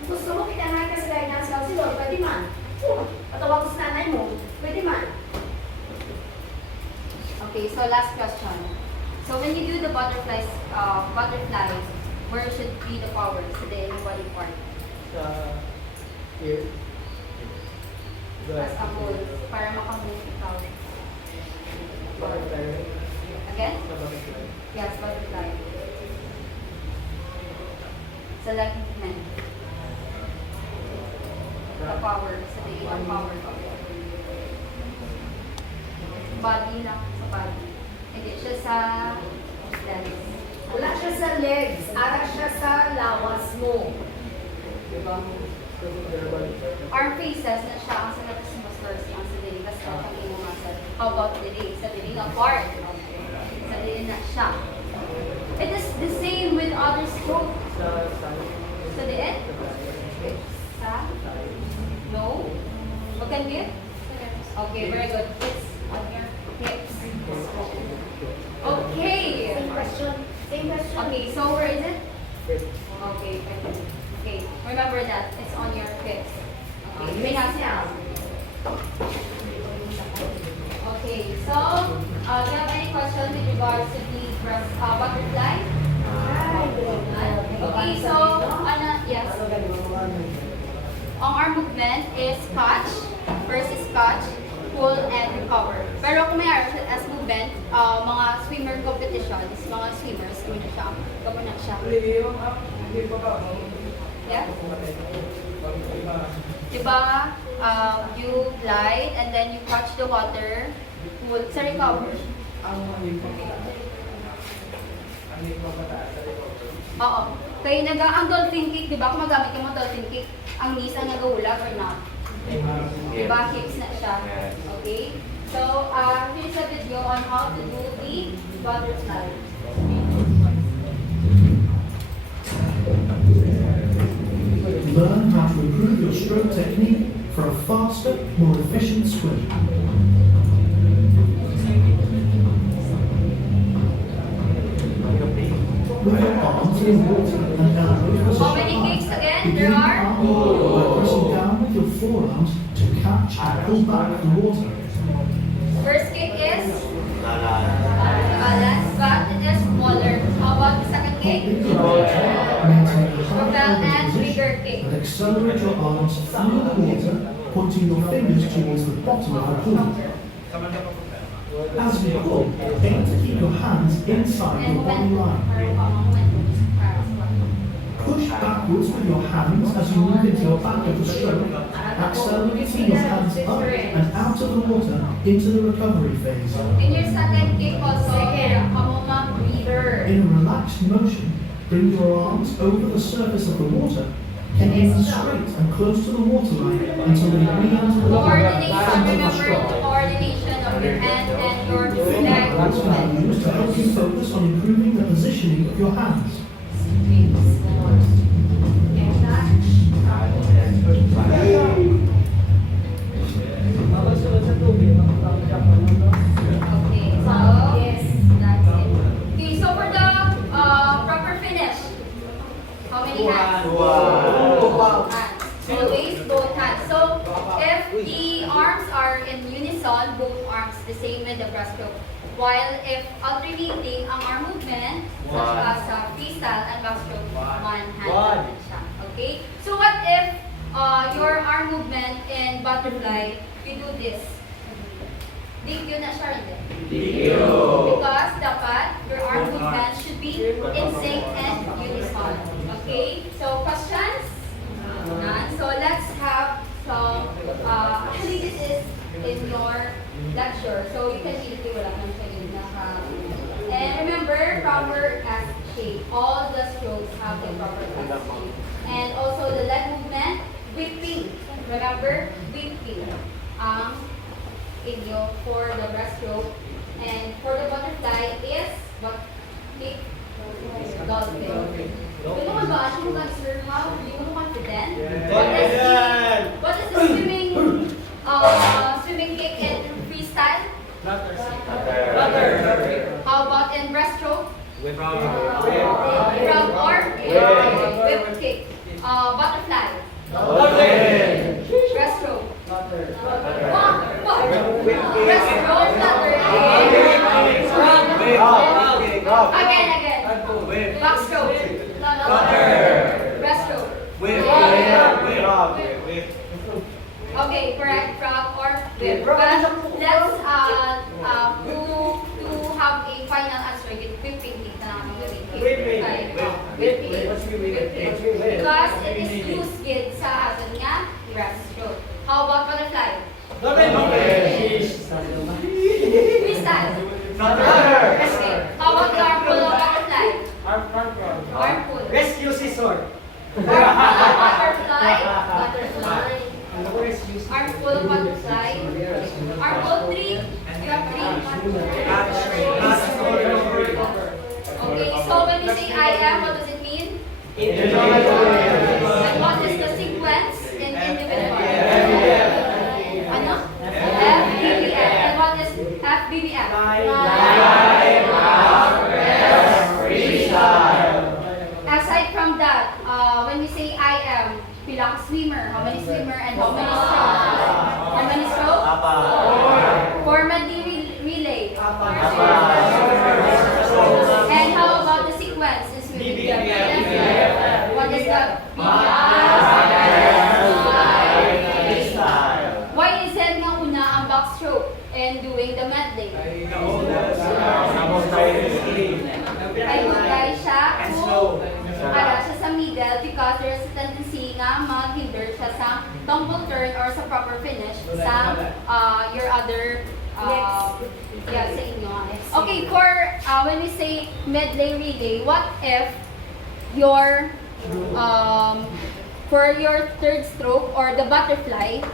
Gusto mo kitanahin ka sa guidance counselor, pwede man. Patawag ko sa nanay mo, pwede man. Okay, so last question. So when you do the butterflies, where should be the powers? Sa the body part? Here. As a whole, para makamove ikaw. Again? Yes, butterfly. Select movement. The power, sa the ang power. Body lang, sa body. Hindi siya sa legs. Wala siya sa legs, ara siya sa lawas mo. Diba? Arm faces na siya ang sa latissimus dorsi, ang sa dili, kasi ang pag-imo muscle. How about dili? Sa dili nga part. Sa dili na siya. It is the same with other stroke. Sa diin? Sa? No? What can we? Okay, very good. It's on your hips. Okay. Same question. Same question. Okay, so where is it? Okay, okay. Remember that. It's on your hips. Okay, you may have now. Okay, so, do you have any question with regards to the butterfly? Okay, so, yes. Ang arm movement is catch, first is catch, pull, and recover. Pero kung may as movement, mga swimmer competitions, mga swimmers, gawin na siya. Hindi pa ba? Yeah? Diba, you glide and then you catch the water. Sa recover. Oo. Kaya ang dolphin kick, di ba? Kung magamit ka mo dolphin kick, ang knees ang nag-ulag or not? Di ba? Kicks na siya. Okay? So, here's a video on how to do the butterfly. Learn how to improve your stroke technique for a faster, more efficient swim. With your arms in water and elbows How many kicks again? There are? by pressing down with your forearms to catch and pull back the water. First kick is balance, but it is smaller. How about the second kick? Maintain a Propel high and position bigger kick. and accelerate your arms through the water, pointing your fingers towards the bottom of the pool. As you pull, aim to keep your hands inside And your body line. momentum. Push backwards with your hands as you move into your back of the stroke, accelerating your hands up and out of the water into the recovery phase. In your second kick also, Kamoma breather. In a relaxed motion, bring your arms over the surface of the water, keeping them straight and close to the waterline until they re-enter the Coordination, bottom of the remember the stroke. coordination of your hand and your Feedback leg words can movement. be used to help you focus on improving the positioning of your hands. Okay, so that's it. Okay, so for the proper finish, how many hands? Hands. Always both hands. So if the arms are in unison, both arms the same with the breaststroke. While if alternating ang arm movement, such as freestyle and backstroke, one hand naman siya. Okay? So what if your arm movement in butterfly, you do this? DQ na siya, hindi? Because dapat your arm movement should be in sync and unison. Okay? So questions? None. So let's have some, actually this is in your lecture. So you can easily wala kang siya yun and remember, proper S shape. All the strokes have the proper S shape. And also the leg movement, whipping. Remember, whipping. Inyo for the breaststroke. And for the butterfly is what? Kick. Dolphin. Yung mga ba, siya mo mag-serve how? Hindi mo confident? What is the swimming, swimming kick in freestyle? How about in breaststroke? Frog or whip kick? Butterfly. Breaststroke. What? Breaststroke, Again. Backstroke. Breaststroke. Okay, correct. Frog or whip. But let's to have a final answer. Get whipping kick na namin gawin. Whipping. Because it is loose gid sa atin nga breaststroke. How about butterfly? Freestyle. Okay. How about the arm pull of butterfly? Arm pull. Rescue scissor. Butterfly. Arm pull butterfly. Arm pull 3. You have 3. Okay, so when we say I am, what does it mean? And what is the sequence in individual? Ano? FBBF. And what is FBBF? Aside from that, when we say I am, pila ka swimmer, how many swimmer and how many stroke? How many stroke? Formal relay. And how about the sequence in swimming? What is the Why is it nga una ang backstroke and doing the medley? Ay, hugay siya kung siya sa middle because there's a tendency tumble turn or sa proper finish sa your other yeah, sa inyo. Okay, for when we say medley relay, what if your for your third stroke or the butterfly,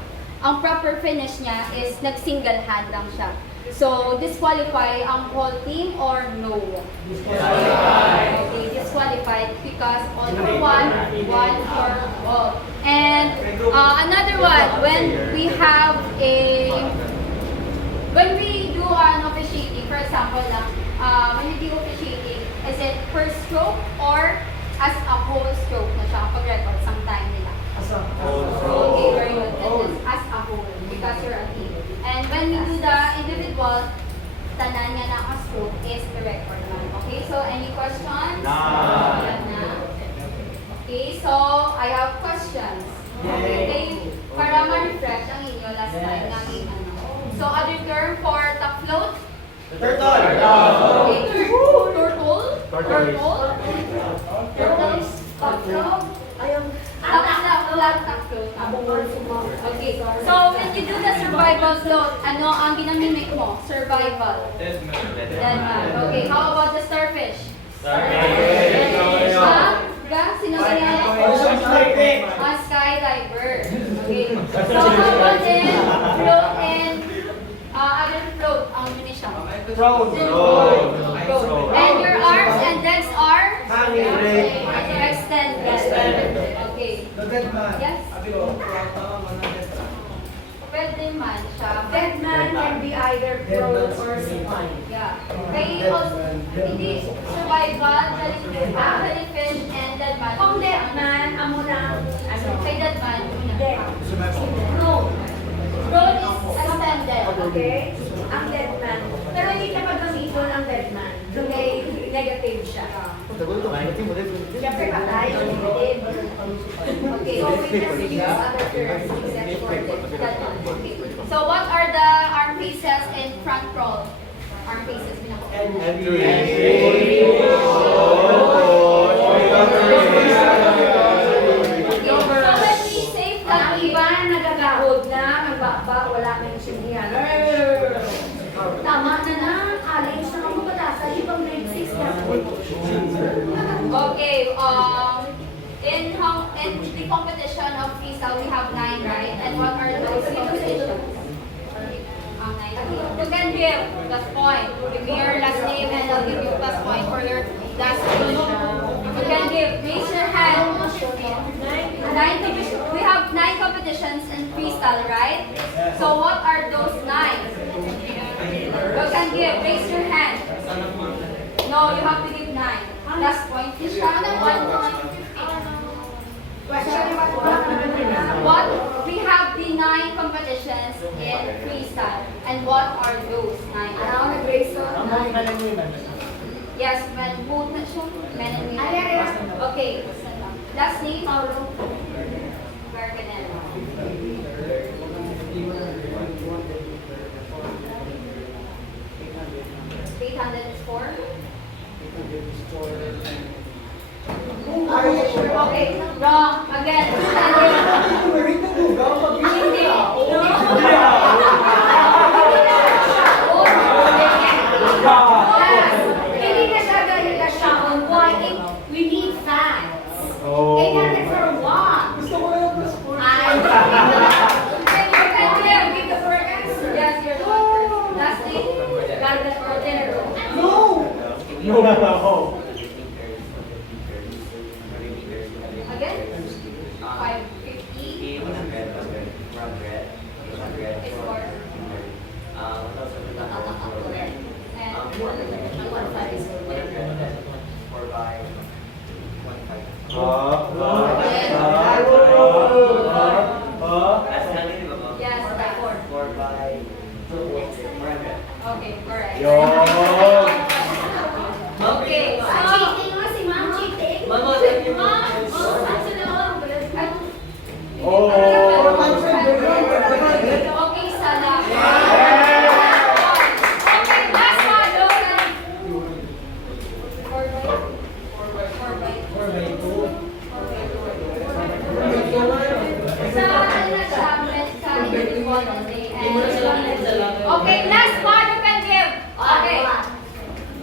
ang proper finish niya is nag-single hand lang siya. So, disqualify ang whole team or no? Disqualified. Okay, disqualified because all for one for all. And another one, when we do an officiating, for example lang, when you do officiating, is it per stroke or as a whole stroke na siya pag-record sometime nila? Okay, very good. It is as a whole because you're a team. And when we do the individual, tanan nga na ang stroke is the record naman. Okay, so any questions? Nah. Wala na. Okay, so I have questions. Okay, para ma-refresh ang inyo last time ng ano. So other term for top float? Turtle. Okay, turtle? Okay, so when you do the survival float, ano ang ginamimik mo? Survival. Dead man. Okay, how about the starfish? Sino ganyan? Skydiver. Okay. So how about then float and other float? Ang mini siya. And your arms and legs are? Extended. Okay. Yes? Pwede man siya. Dead man can be either prone or supine. Yeah. Kaya also, hindi survival, jellyfish, and dead man. Kung dead man, amo lang, ano, Kay dead man, muna. dead. Prone. Road is extended. Okay? Ang dead man. Pero hindi ka pag-gamiton ang dead man. So may negative siya. Siyempre patay, negative. Okay. So we just use other terms except for Dead man. Okay. So what are the arm faces in front roll? Arm faces, Okay. So when we say Ang flat iba nagagahod na, magbaba, wala na yung sindihan. Tama na na, college na ako patasa, ibang grade 6 na. Okay, in the competition of freestyle, we have 9, right? And what are those competitions? 9. You can give plus point. Give me your last name and I'll give you plus point for your last name. You can give. Raise your hand. 9. We have 9 competitions in freestyle, right? So what are those 9? You can give. Raise your hand. No, you have to give 9. Last point. One point. What? We have the 9 competitions in freestyle. And what are those 9? Ano, nag-raise ko? Yes, both na siya. Men and women. Okay. Last name? Paulo. Garganel. 800 is 4. Okay, wrong. Again. Hindi. Hindi na siya ganyan na siya on why we need facts. 800 for what? Give the correct answer. Yes, you're the one first. Last name? Garden or General? Again? 550 is 4. Yes, by 4. Okay, correct. Okay, Cheating mo si ma'am, cheating. Okay, salamat. Okay, last one. Logan. 4 by 2. Sa ano na siya? Okay, last one you can give. Okay. Okay.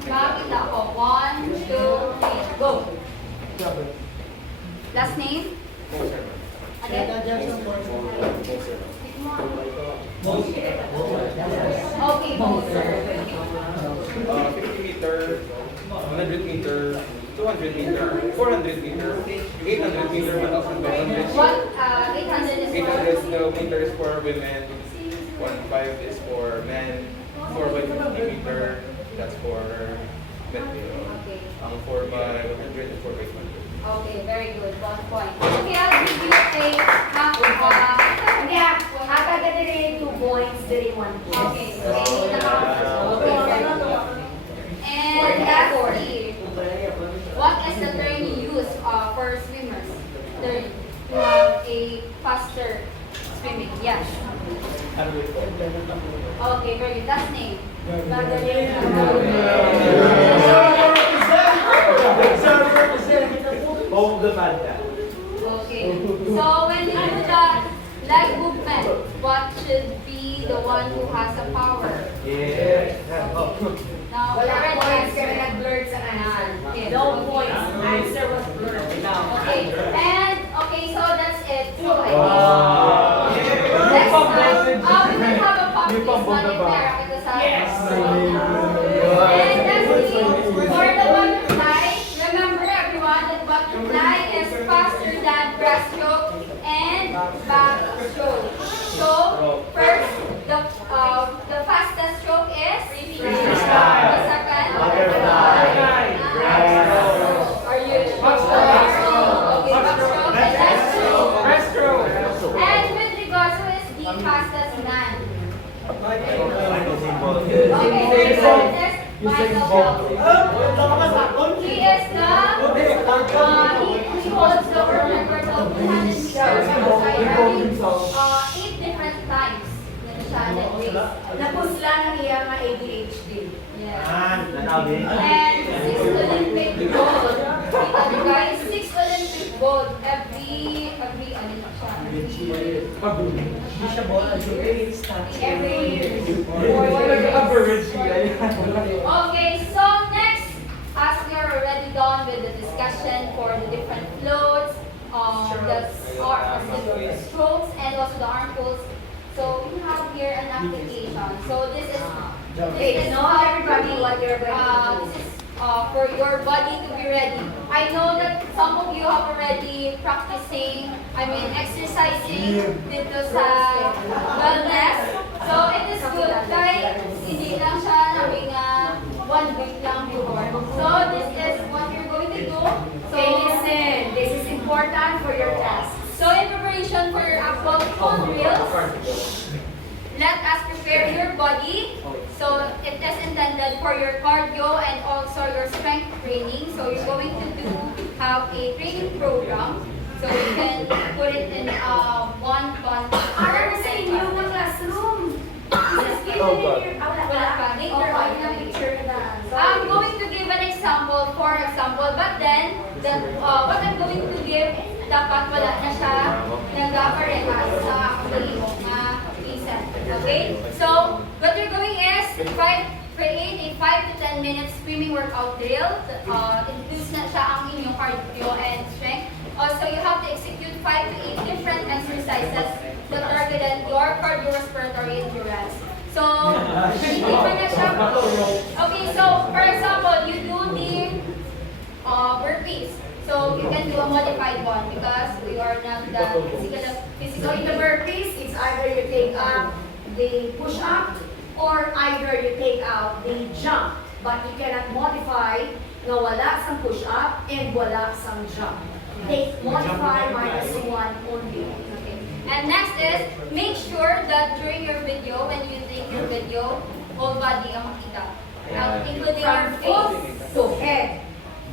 Bakit ako? 1, 2, 3, go. Last name? Again? Okay, Moser. 50 meter, 100 meter, 200 meter, 400 meter, 800 meter, 1,500. What? 800 is 800 meters for women, 1.5 is for men, 4 by 50 meter, that's for men. Okay. 4 by 100 and 4 by 200. Okay, very good. 1 point. Okay, I'll give you a half. Kaya, hata ka din 2 points, din 1 point. Okay, okay. And lastly, what is the term you use for swimmers? Term to have a faster swimming. Yes. Okay, very good. Last name. Hold the panda. Okay. So when you do the leg movement, what should be the one who has the power? Yeah. Now, Wala correct points kasi answer. nag-blurred sa kanan. Yes. No points. Answer was blurred. Okay. And okay, so that's it. So I think Wow. next time, we will have a pop quiz one in there at the side. Yes. And lastly, for the butterfly, remember everyone that butterfly is faster than breaststroke and backstroke. So first, the fastest stroke is freestyle. The second, Butterfly. Are you sure? Okay, backstroke and breaststroke. And with regards to is the fastest man. Okay, very good. Next, Michael Phelps. He is the he holds the world record of 200 meters by running 8 different times. Yan siya nag-race. Napusla ng iya nga ADHD. Yes. And 6 Olympic gold. Kita guys, 6 Olympic gold every ano siya? Every year. Okay, so next, as we are already done with the discussion for the different floats, the strokes and also the arm pulls. So we have here an application. So this is Know everybody what you're going to do. this is for your body to be ready. I know that some of you have already exercising dito sa wellness. So it is good kahit hindi lang siya naming 1 week lang before. So this is what you're going to do. So Okay, listen. This is important for your test. So in preparation for your actual phone drills, let us prepare your body. So it is intended for your cardio and also your strength training. So you're going to have a training program. So you can put it in one bond. Para sa inyo ng classroom. Just give it in your... Wala pa. Later on na picture na. I'm going to give an example, but then what I'm going to give, dapat wala na siya nag-aparehas sa actually reset. Okay? So, what you're going is create a 5 to 10 minutes swimming workout drill. Includes na siya ang inyong cardio and strength. Also, you have to execute 5 to 8 different exercises that targeted your cardiorespiratory endurance. So, hindi pa na siya. Okay, so for example, you do the burpees. So you can do a modified one because we are not the physical. So in the burpees, it's either you take up the push-up or either you take out the jump. But you cannot modify na wala sang push-up and wala sang jump. Take modify -1 only. Okay. And next is, make sure that during your video, when you take your video, whole body ang makita. Including your From foot face. to head.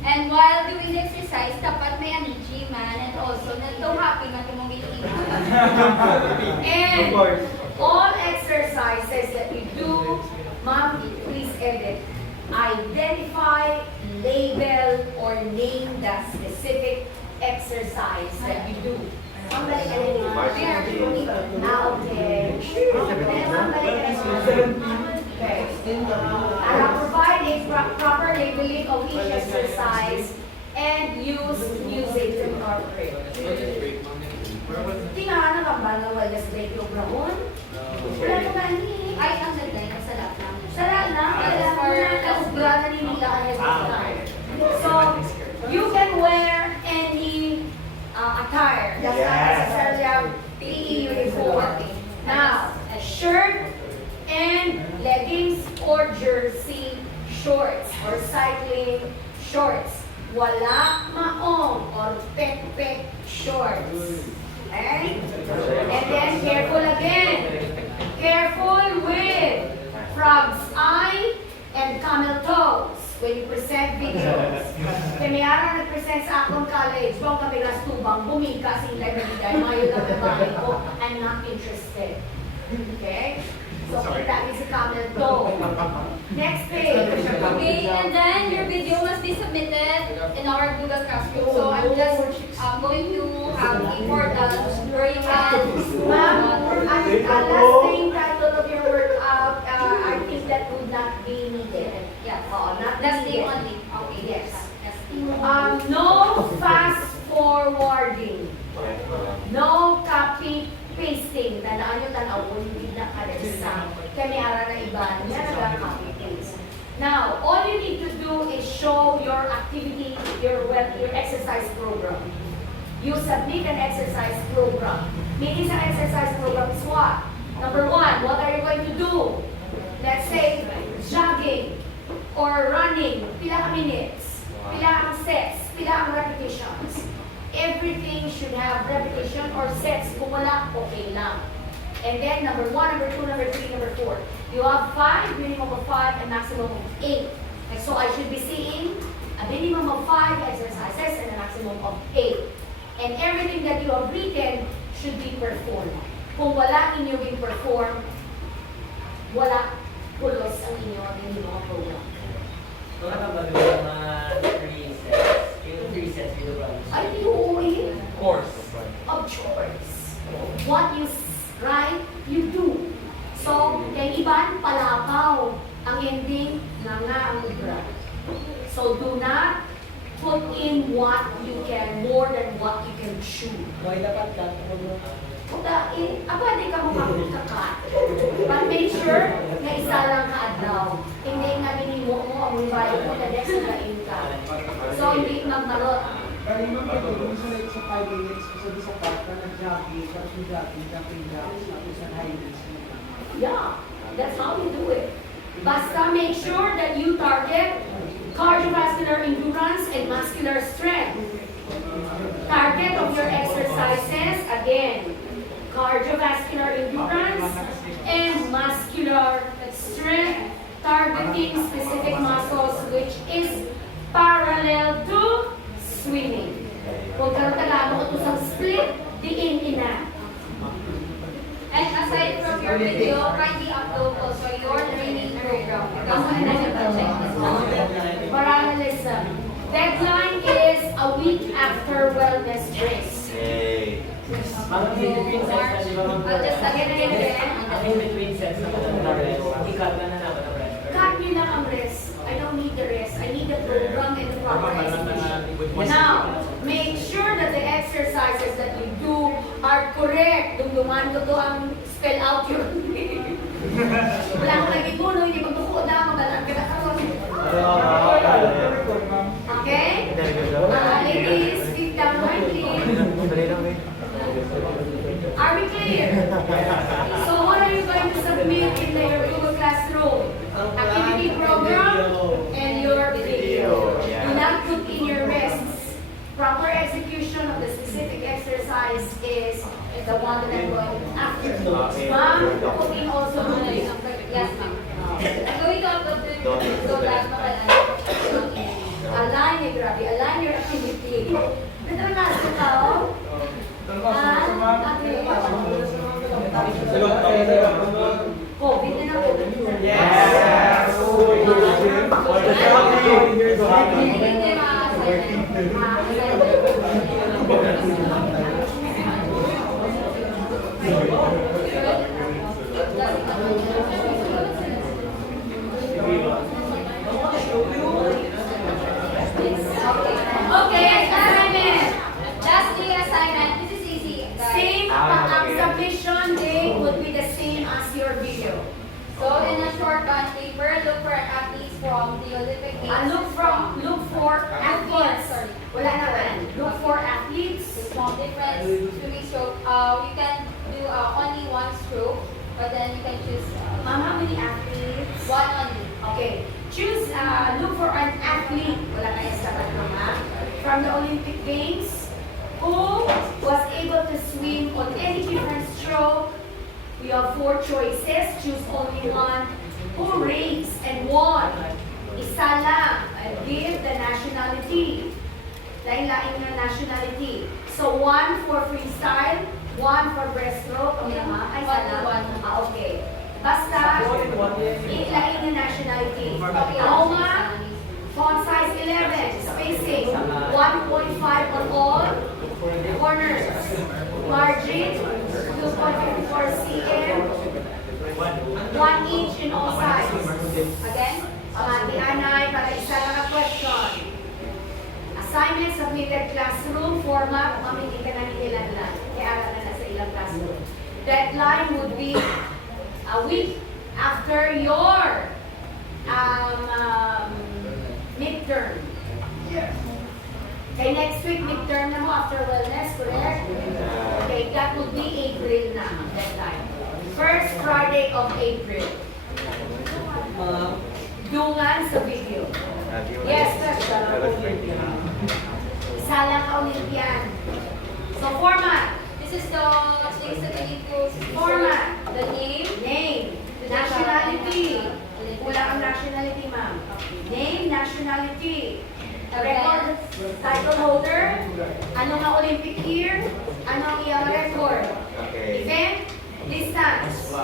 And while doing the exercise, dapat may energy man and also so happy man kung mong And all exercises that you do, ma'am, please edit. Identify, label, or name the specific exercise that you do. Ma'am, balik ka na ni Ma'am. Okay. Ma'am, balik ka na ni Ma'am. Okay. Provide a proper labeling of each exercise and use music to incorporate. Tingnan na ba na wellness break yung ground? Wala ko ba ni? Ay, ang ganda yung salat lang. Sara lang, kaya for kaubra na nila every time. So, you can wear any attire. That's not necessarily a PE uniform. Now, a shirt and leggings or jersey shorts or cycling shorts. Wala maong or pek-pek shorts. Okay? And then careful again. Careful with frog's eye and camel toes when you present videos. Kaya may araw nag-present sa akong college, bang kami rastubang, bumika sa ilay na bigay, mayo lang ang bahay ko, I'm not interested. Okay? So, kita niyo si camel toe. Next page. Okay, and then your video must be submitted in our Google Classroom. So I'm just going to have a portal where you can. Ma'am, last name title of your workout, I think that would not be needed. Yeah, Oo, not that's needed. the only. Okay, Yes. Yes. No fast forwarding. No copy pasting. Tandaan nyo, tanaw ko, hindi na kalesa. Kaya may ara na iba, niya nag-copy paste. Now, all you need to do is show your activity, your exercise program. You submit an exercise program. Meaning sa exercise program is what? Number one, what are you going to do? Let's say, jogging or running. Pila ka minutes? Pila ang sets? Pila ang repetitions? Everything should have repetition or sets. Kung wala, okay lang. And then, number one, number two, number three, number four. You have 5, minimum of 5, and maximum of 8. And so I should be seeing a minimum of 5 exercises and a maximum of 8. And everything that you have written should be performed. Kung wala inyo yung perform, wala pulos ang inyong program. So, ano ba yung mga 3 sets? Yung 3 sets dito ba? Ay, uuwi Course. of choice. What you write, you do. So, kay iban, palapaw ang ending na nga ang libra. So, do not put in what you can, more than what you can chew. Why dapat ka? Pwede ka mo magkakat. But make sure na isa lang ka adlaw. Hindi nga minimo mo ang revive mo the next na ka. So, hindi magmarot. Pero yung mga pwede sa like sa 5 minutes, kasi sa park na nag-jogging, tapos jogging, tapos sa highways. Yeah, that's how you do it. Basta make sure that you target cardiovascular endurance and muscular strength. Target of your exercises, again, cardiovascular endurance and muscular strength, targeting specific muscles which is parallel to swimming. Kung karoon mo ito sa split, diin ina. And aside from your video, kindly upload also your training program. Because I never check this one. Parallelism. Deadline is a week after wellness race. Ang in-between sets na, di ba? I'll just again and again. Ang in-between sets na na rest. I-cut na naman ang rest. Cut nyo lang ang rest. I don't need the rest. I need the program and the proper execution. Now, make sure that the exercises that you do are correct. Dumduman ko to ang spell out your name. Wala akong lagi mo, no? Hindi magbuko na. Magalang ka na karoon. Okay? Ladies, sit down right, please. Are we clear? So what are you going to submit in your Google Classroom? Activity program and your video. Do not put in your rests. Proper execution of the specific exercise is the one that I'm going after. Ma'am, put in also Okay, assignment. Lastly, assignment. This is easy, guys. Same, ang submission date would be the same as your video. So in a short bond paper, look for athletes from the Olympic Games. Look for athletes. Sorry. Wala naman. Look for athletes. The small difference, swimming stroke. You can do only one stroke, but then you can choose Ma'am, how many athletes? one only. Okay. Choose, look for an athlete. Wala kayo sa ma'am. From the Olympic Games who was able to swim on any different stroke. We have 4 choices. Choose only one. Who raced and won. Isa lang. Give the nationality. Lain-lain yung nationality. So, 1 for freestyle, 1 for breaststroke. Okay, ma'am? Ay, sana. Okay. Basta, ilain yung nationality. Ako nga, font size 11, spacing 1.5 on all corners. Margin 2.54 cm, 1 inch in all sides. Again, Pamati anay para isa lang ang question. Assignment submitted classroom format, mamili ka na ilan lang. Kaya aral na sa ilang classroom. Deadline would be a week after your midterm. Okay, next week midterm na mo after wellness, correct? Okay, that would be April na deadline. First Friday of April. Dungan sa video. Yes, question. Isa lang ka Olympian. So format. this is the things that you need to Format. The name, Name. Nationality. Wala ang nationality, ma'am. Name, nationality. Record, title holder. Ano nga Olympic year? Ano ang iyang record? Okay. Event, distance.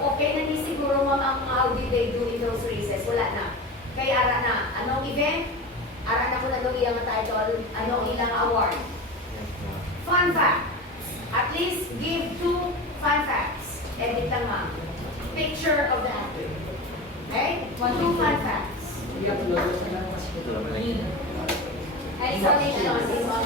Okay na ni siguro ma'am ang how did they do in those races. Wala na. Kaya ara na. Anong event? Ara na ko na doon iyang title. Anong ilang award? Fun fact. At least give 2 fun facts. Edit lang ma'am. Picture of the athlete. Okay? 2 fun facts. isolation is on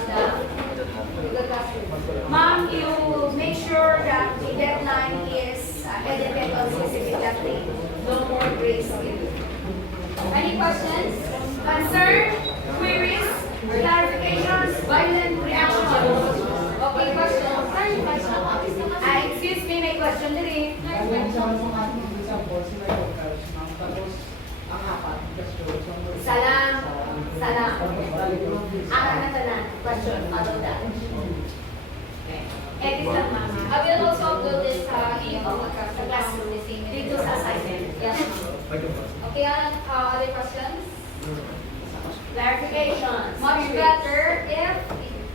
the classroom. Ma'am, you make sure that the deadline is edited on specific athlete. No more grace period. Any questions? Concern, queries, clarifications, violent reactions. Okay, questions. Excuse me, may question din. Salam. Salam. Ara na tanan. Question. About that. Okay. Edit lang, ma'am. I will also upload this in the classroom this evening. Dito sa assignment. Yes. Okay, other questions? Clarifications. Much better if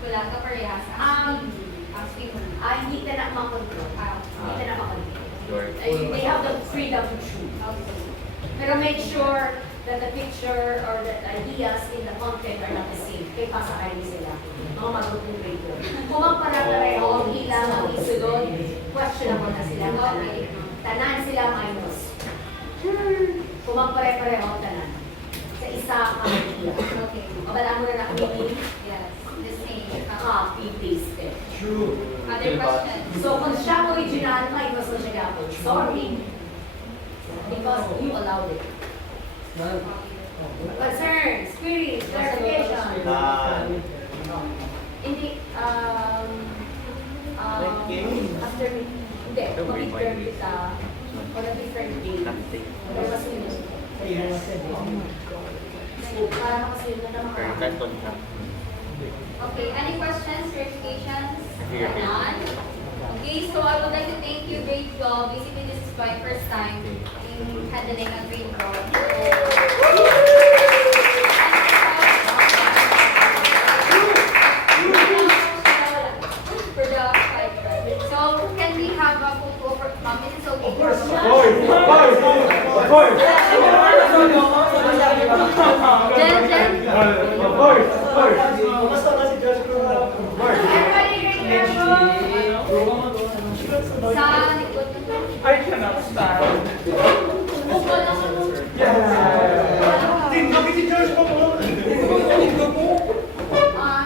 wala ka parehas. Swimmer. Hindi ka na makontrol. Hindi ka na makontrol. Sure. They have the freedom to choose. Okay. Pero make sure that the picture or the ideas in the content are not the same. Kaya pasakay sila. Mga magutong grade ko. Kung magpara-pareho, ang ilang, ang isunod, questionable na sila. Okay. Tanan sila minus. Kung magpare-pareho, tanan. Sa isa, kamagila. Okay. Mabala mo na nakamitin. Yes. The same. Copy, paste. Other questions? So, kung siya original, minus mo siya gapon. Sorry. Because you allowed it. Concerns, queries, clarification. Hindi, after hindi, pag-midterm kita, on a different day. Pero mas yun. Para makasunod na naman. Okay, any questions, clarifications? None? Okay, so I would like to thank you, grade 12. Basically, this is my first time in handling a grade 12. For the fight. So, can we have a photo for Mom? Is it okay? Of course. Jen? Of course. Everybody, great careful. I cannot stand.